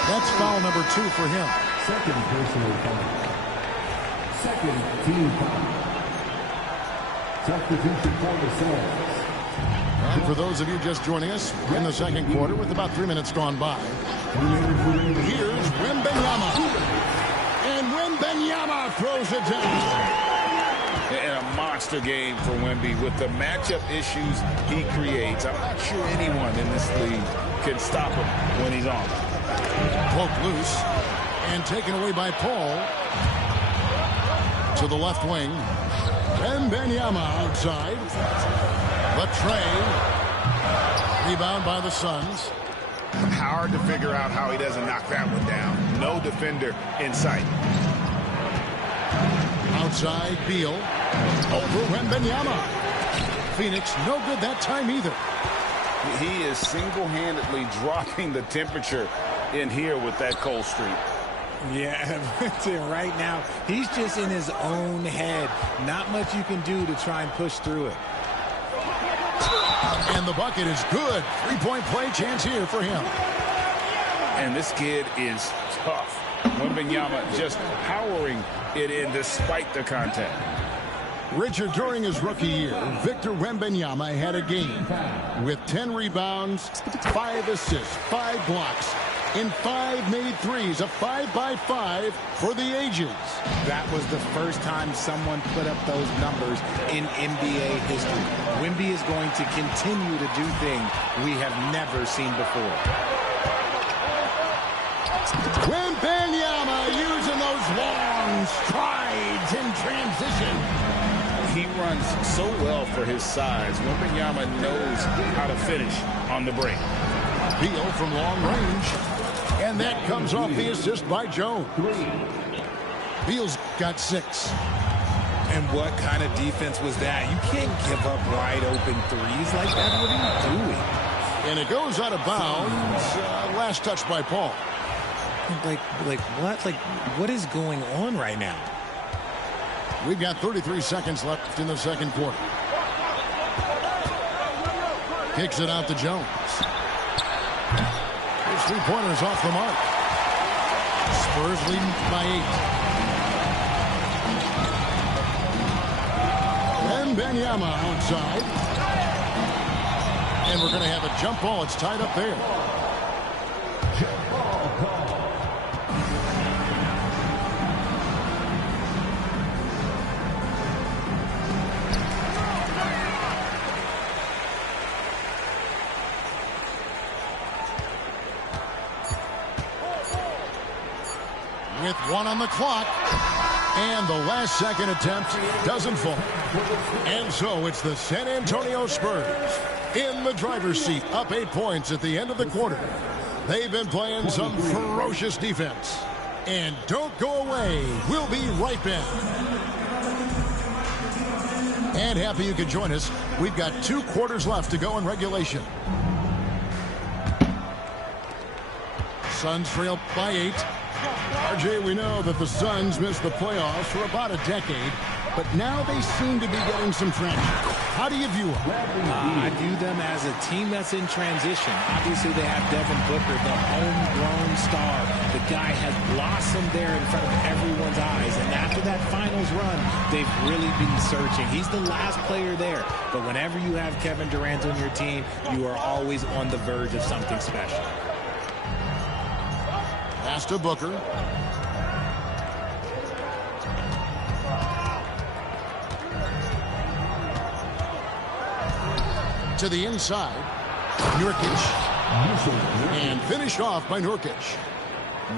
That's foul number 2 for him. Second personal foul. Second team foul. Substitution for the Suns. And for those of you just joining us in the second quarter with about 3 minutes gone by, here's Wembanyama. And Wembanyama throws it down. And a monster game for Wemby with the matchup issues he creates. I'm not sure anyone in this league can stop him when he's on. Poked loose and taken away by Paul. To the left wing. Wembanyama outside. Latrey. Rebound by the Suns. Hard to figure out how he doesn't knock that one down. No defender in sight. Outside, Beal. Over Wembanyama. Phoenix, no good that time either. He is single-handedly dropping the temperature in here with that cold streak. Yeah, right now, he's just in his own head. Not much you can do to try and push through it. And the bucket is good. 3-point play chance here for him. And this kid is tough. Wembanyama just powering it in despite the contact. Richard, during his rookie year, Victor Wembanyama had a game with 10 rebounds, 5 assists, 5 blocks, in 5 made threes, a 5-by-5 for the ages. That was the first time someone put up those numbers in NBA history. Wemby is going to continue to do things we have never seen before. Wembanyama using those long strides in transition. He runs so well for his size. Wembanyama knows how to finish on the break. Beal from long range. And that comes off the assist by Jones. Beal's got 6. And what kind of defense was that? You can't give up wide open threes like that. What are you doing? And it goes out of bounds. Last touch by Paul. Like what? Like, what is going on right now? We've got 33 seconds left in the second quarter. Kicks it out to Jones. His 3-pointers off the mark. Spurs leading by 8. Wembanyama outside. And we're going to have a jump ball. It's tied up there. With 1 on the clock, and the last second attempt doesn't fall. And so it's the San Antonio Spurs in the driver's seat, up 8 points at the end of the quarter. They've been playing some ferocious defense. And don't go away. We'll be right back. And happy you could join us. We've got 2 quarters left to go in regulation. Suns trail by 8. RJ, we know that the Suns missed the playoffs for about a decade, but now they seem to be getting some traction. How do you view them? I view them as a team that's in transition. Obviously, they have Devin Booker, the homegrown star. The guy has blossomed there in front of everyone's eyes. And after that finals run, they've really been searching. He's the last player there. But whenever you have Kevin Durant on your team, you are always on the verge of something special. Pass to Booker. To the inside. Nurkic. And finished off by Nurkic.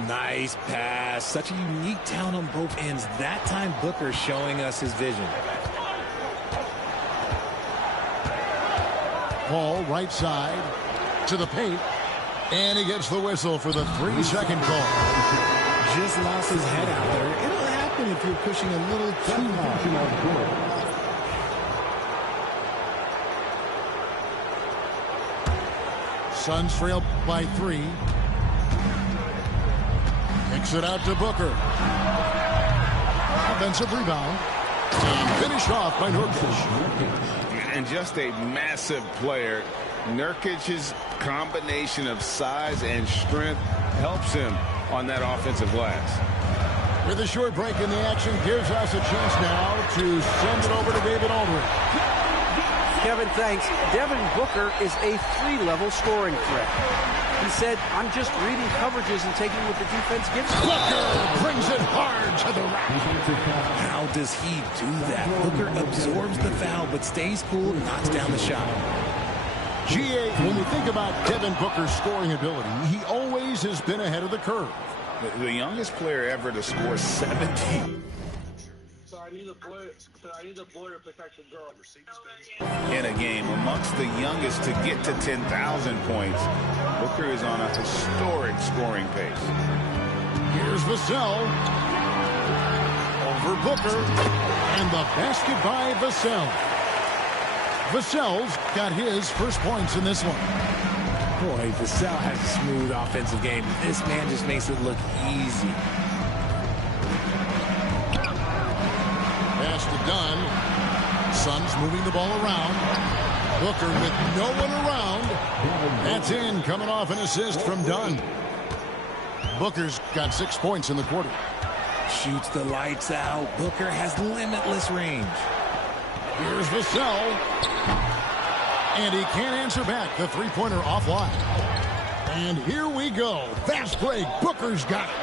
Nice pass. Such a unique talent on both ends. That time, Booker showing us his vision. Paul, right side. To the paint. And he gets the whistle for the 3-second call. Just lost his head out there. It'll happen if you're pushing a little too hard. Suns trail by 3. Kicks it out to Booker. Offensive rebound. And finished off by Nurkic. And just a massive player. Nurkic's combination of size and strength helps him on that offensive glass. With a short break in the action, gives us a chance now to send it over to David Aldridge. Kevin, thanks. Devin Booker is a 3-level scoring threat. He said, I'm just reading coverages and taking what the defense gives me. Booker brings it hard to the rack. How does he do that? Booker absorbs the foul but stays cool and knocks down the shot. GA, when we think about Devin Booker's scoring ability, he always has been ahead of the curve. The youngest player ever to score 17. So I need a boy to protect the girl. In a game amongst the youngest to get to 10,000 points. Booker is on a historic scoring pace. Here's Vassell. Over Booker. And the basket by Vassell. Vassell's got his first points in this one. Boy, Vassell has a smooth offensive game. This man just makes it look easy. Pass to Dunn. Suns moving the ball around. Booker with no one around. That's in, coming off an assist from Dunn. Booker's got 6 points in the quarter. Shoots the lights out. Booker has limitless range. Here's Vassell. And he can't answer back. The three-pointer offline. And here we go. Fast break. Booker's got it.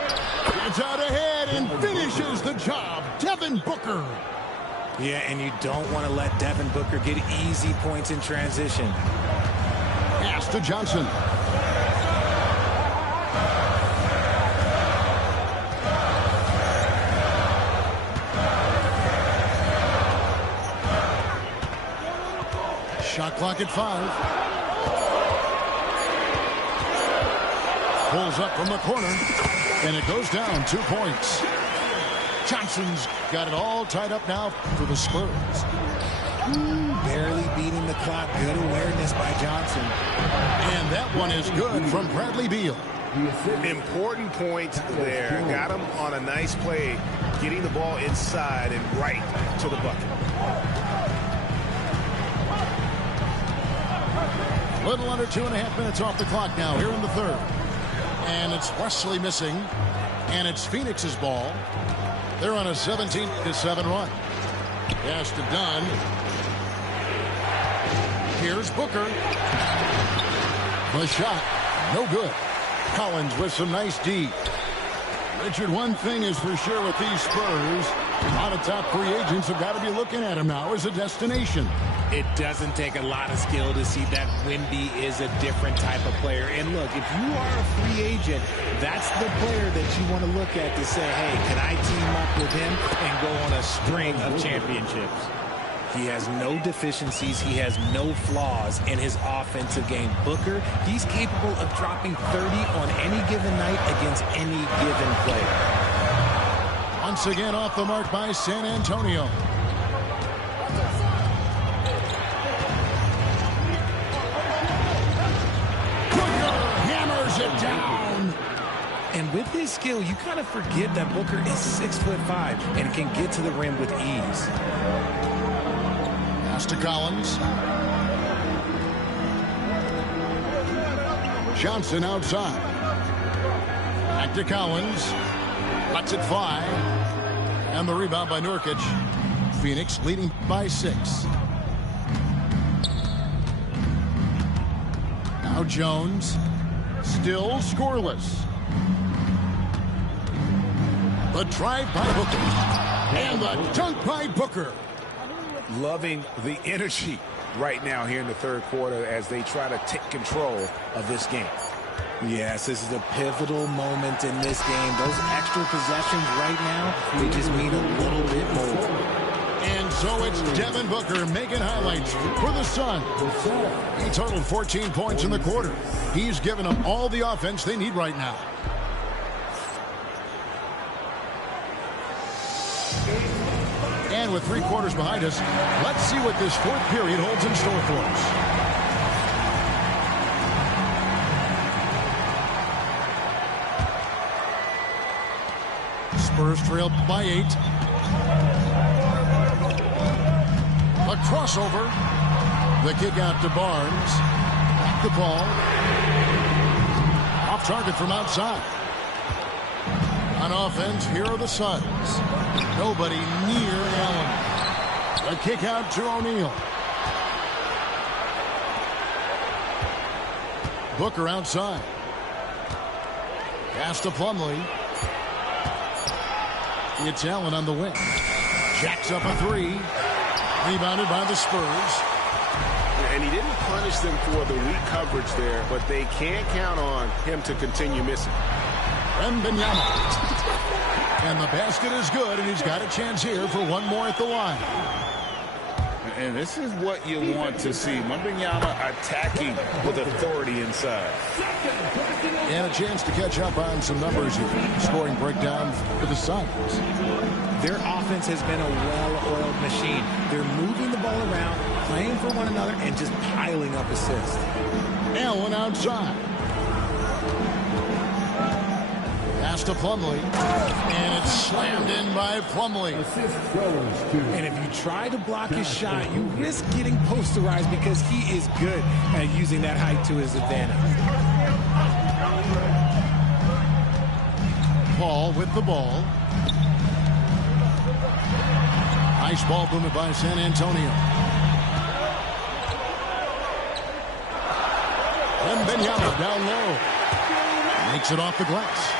Gets out ahead and finishes the job. Devin Booker. Yeah, and you don't want to let Devin Booker get easy points in transition. Pass to Johnson. Shot clock at 5. Pulls up from the corner, and it goes down 2 points. Johnson's got it all tied up now for the Spurs. Barely beating the clock. Good awareness by Johnson. And that one is good from Bradley Beal. Important point there. Got him on a nice play, getting the ball inside and right to the bucket. Little under 2.5 minutes off the clock now here in the third. And it's Wesley missing. And it's Phoenix's ball. They're on a 17-7 run. Pass to Dunn. Here's Booker. The shot. No good. Collins with some nice D. Richard, one thing is for sure with these Spurs, a lot of top free agents have got to be looking at him now as a destination. It doesn't take a lot of skill to see that Wemby is a different type of player. And look, if you are a free agent, that's the player that you want to look at to say, hey, can I team up with him and go on a string of championships? He has no deficiencies. He has no flaws in his offensive game. Booker, he's capable of dropping 30 on any given night against any given player. Once again off the mark by San Antonio. Booker hammers it down. And with his skill, you kind of forget that Booker is 6'5" and can get to the rim with ease. Pass to Collins. Johnson outside. Back to Collins. Lets it fly. And the rebound by Nurkic. Phoenix leading by 6. Now Jones. Still scoreless. The drive by Booker. And the dunk by Booker. Loving the energy right now here in the third quarter as they try to take control of this game. Yes, this is a pivotal moment in this game. Those extra possessions right now, they just mean a little bit more. And so it's Devin Booker making highlights for the Suns. He totaled 14 points in the quarter. He's given them all the offense they need right now. And with 3 quarters behind us, let's see what this fourth period holds in store for us. Spurs trail by 8. A crossover. The kick out to Barnes. Back to Paul. Off target from outside. On offense, here are the Suns. Nobody near Allen. A kick out to O'Neal. Booker outside. Pass to Plumlee. It's Allen on the wing. Jacks up a 3. Rebounded by the Spurs. And he didn't punish them for the weak coverage there, but they can't count on him to continue missing. Wembanyama. And the basket is good, and he's got a chance here for one more at the line. And this is what you want to see. Wembanyama attacking with authority inside. And a chance to catch up on some numbers here. Scoring breakdown for the Suns. Their offense has been a well-oiled machine. They're moving the ball around, playing for one another, and just piling up assists. Allen outside. Pass to Plumlee. And it's slammed in by Plumlee. And if you try to block his shot, you risk getting posterized because he is good at using that height to his advantage. Paul with the ball. Nice ball movement by San Antonio. Wembanyama down low. Makes it off the glass.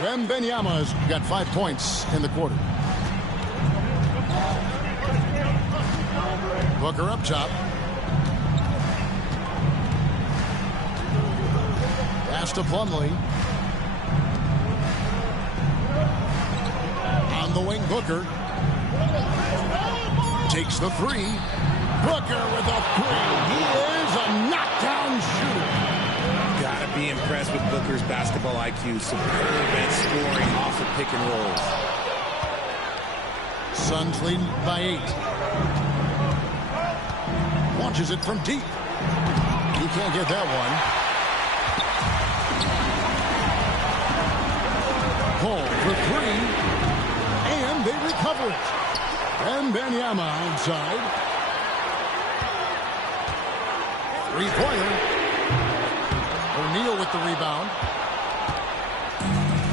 Wembanyama's got 5 points in the quarter. Booker up top. Pass to Plumlee. On the wing, Booker. Takes the 3. Booker with a 3. He is a knockdown shooter. Gotta be impressed with Booker's basketball IQ. Superb at scoring off of pick and rolls. Suns leading by 8. Launches it from deep. He can't get that one. Paul for 3. And they recover it. Wembanyama outside. 3-pointer. O'Neal with the rebound.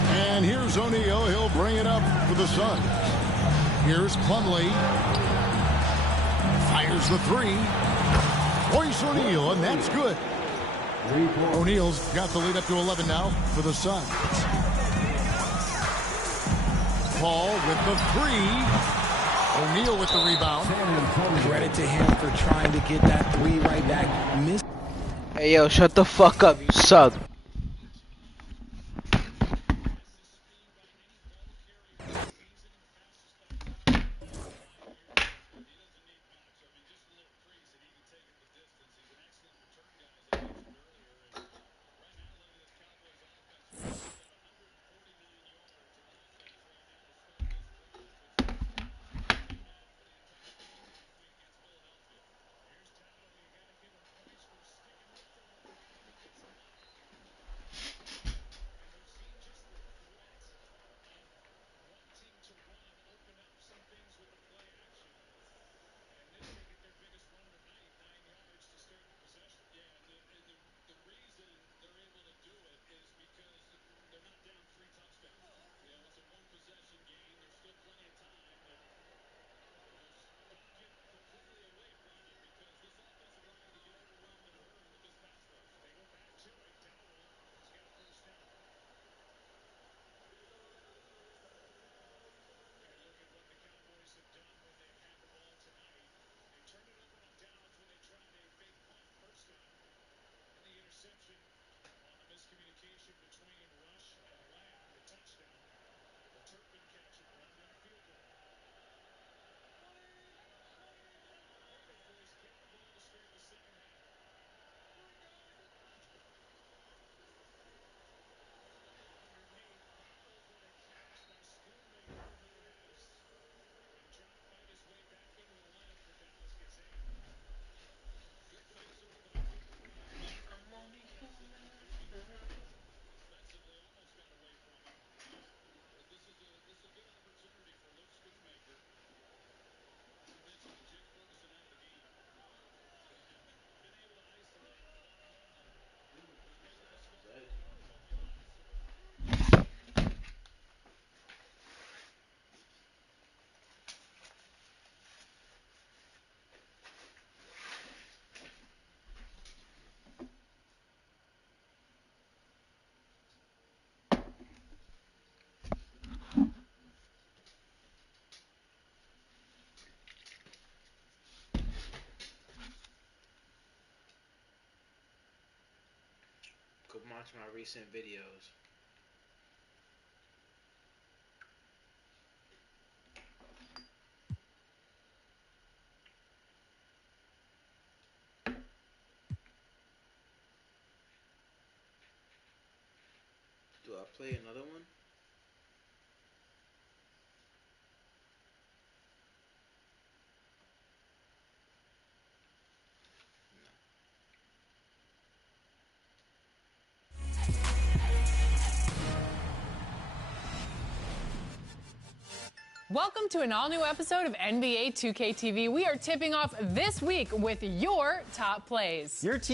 And here's O'Neal. He'll bring it up for the Suns. Here's Plumlee. Fires the 3. Royce O'Neal, and that's good. O'Neal's got the lead up to 11 now for the Suns. Paul with the 3. O'Neal with the rebound. Credit to him for trying to get that 3 right back. Hey yo, shut the fuck up, you suck. Go watch my recent videos. Do I play another one? Welcome to an all-new episode of NBA 2K TV. We are tipping off this week with your top plays. Your team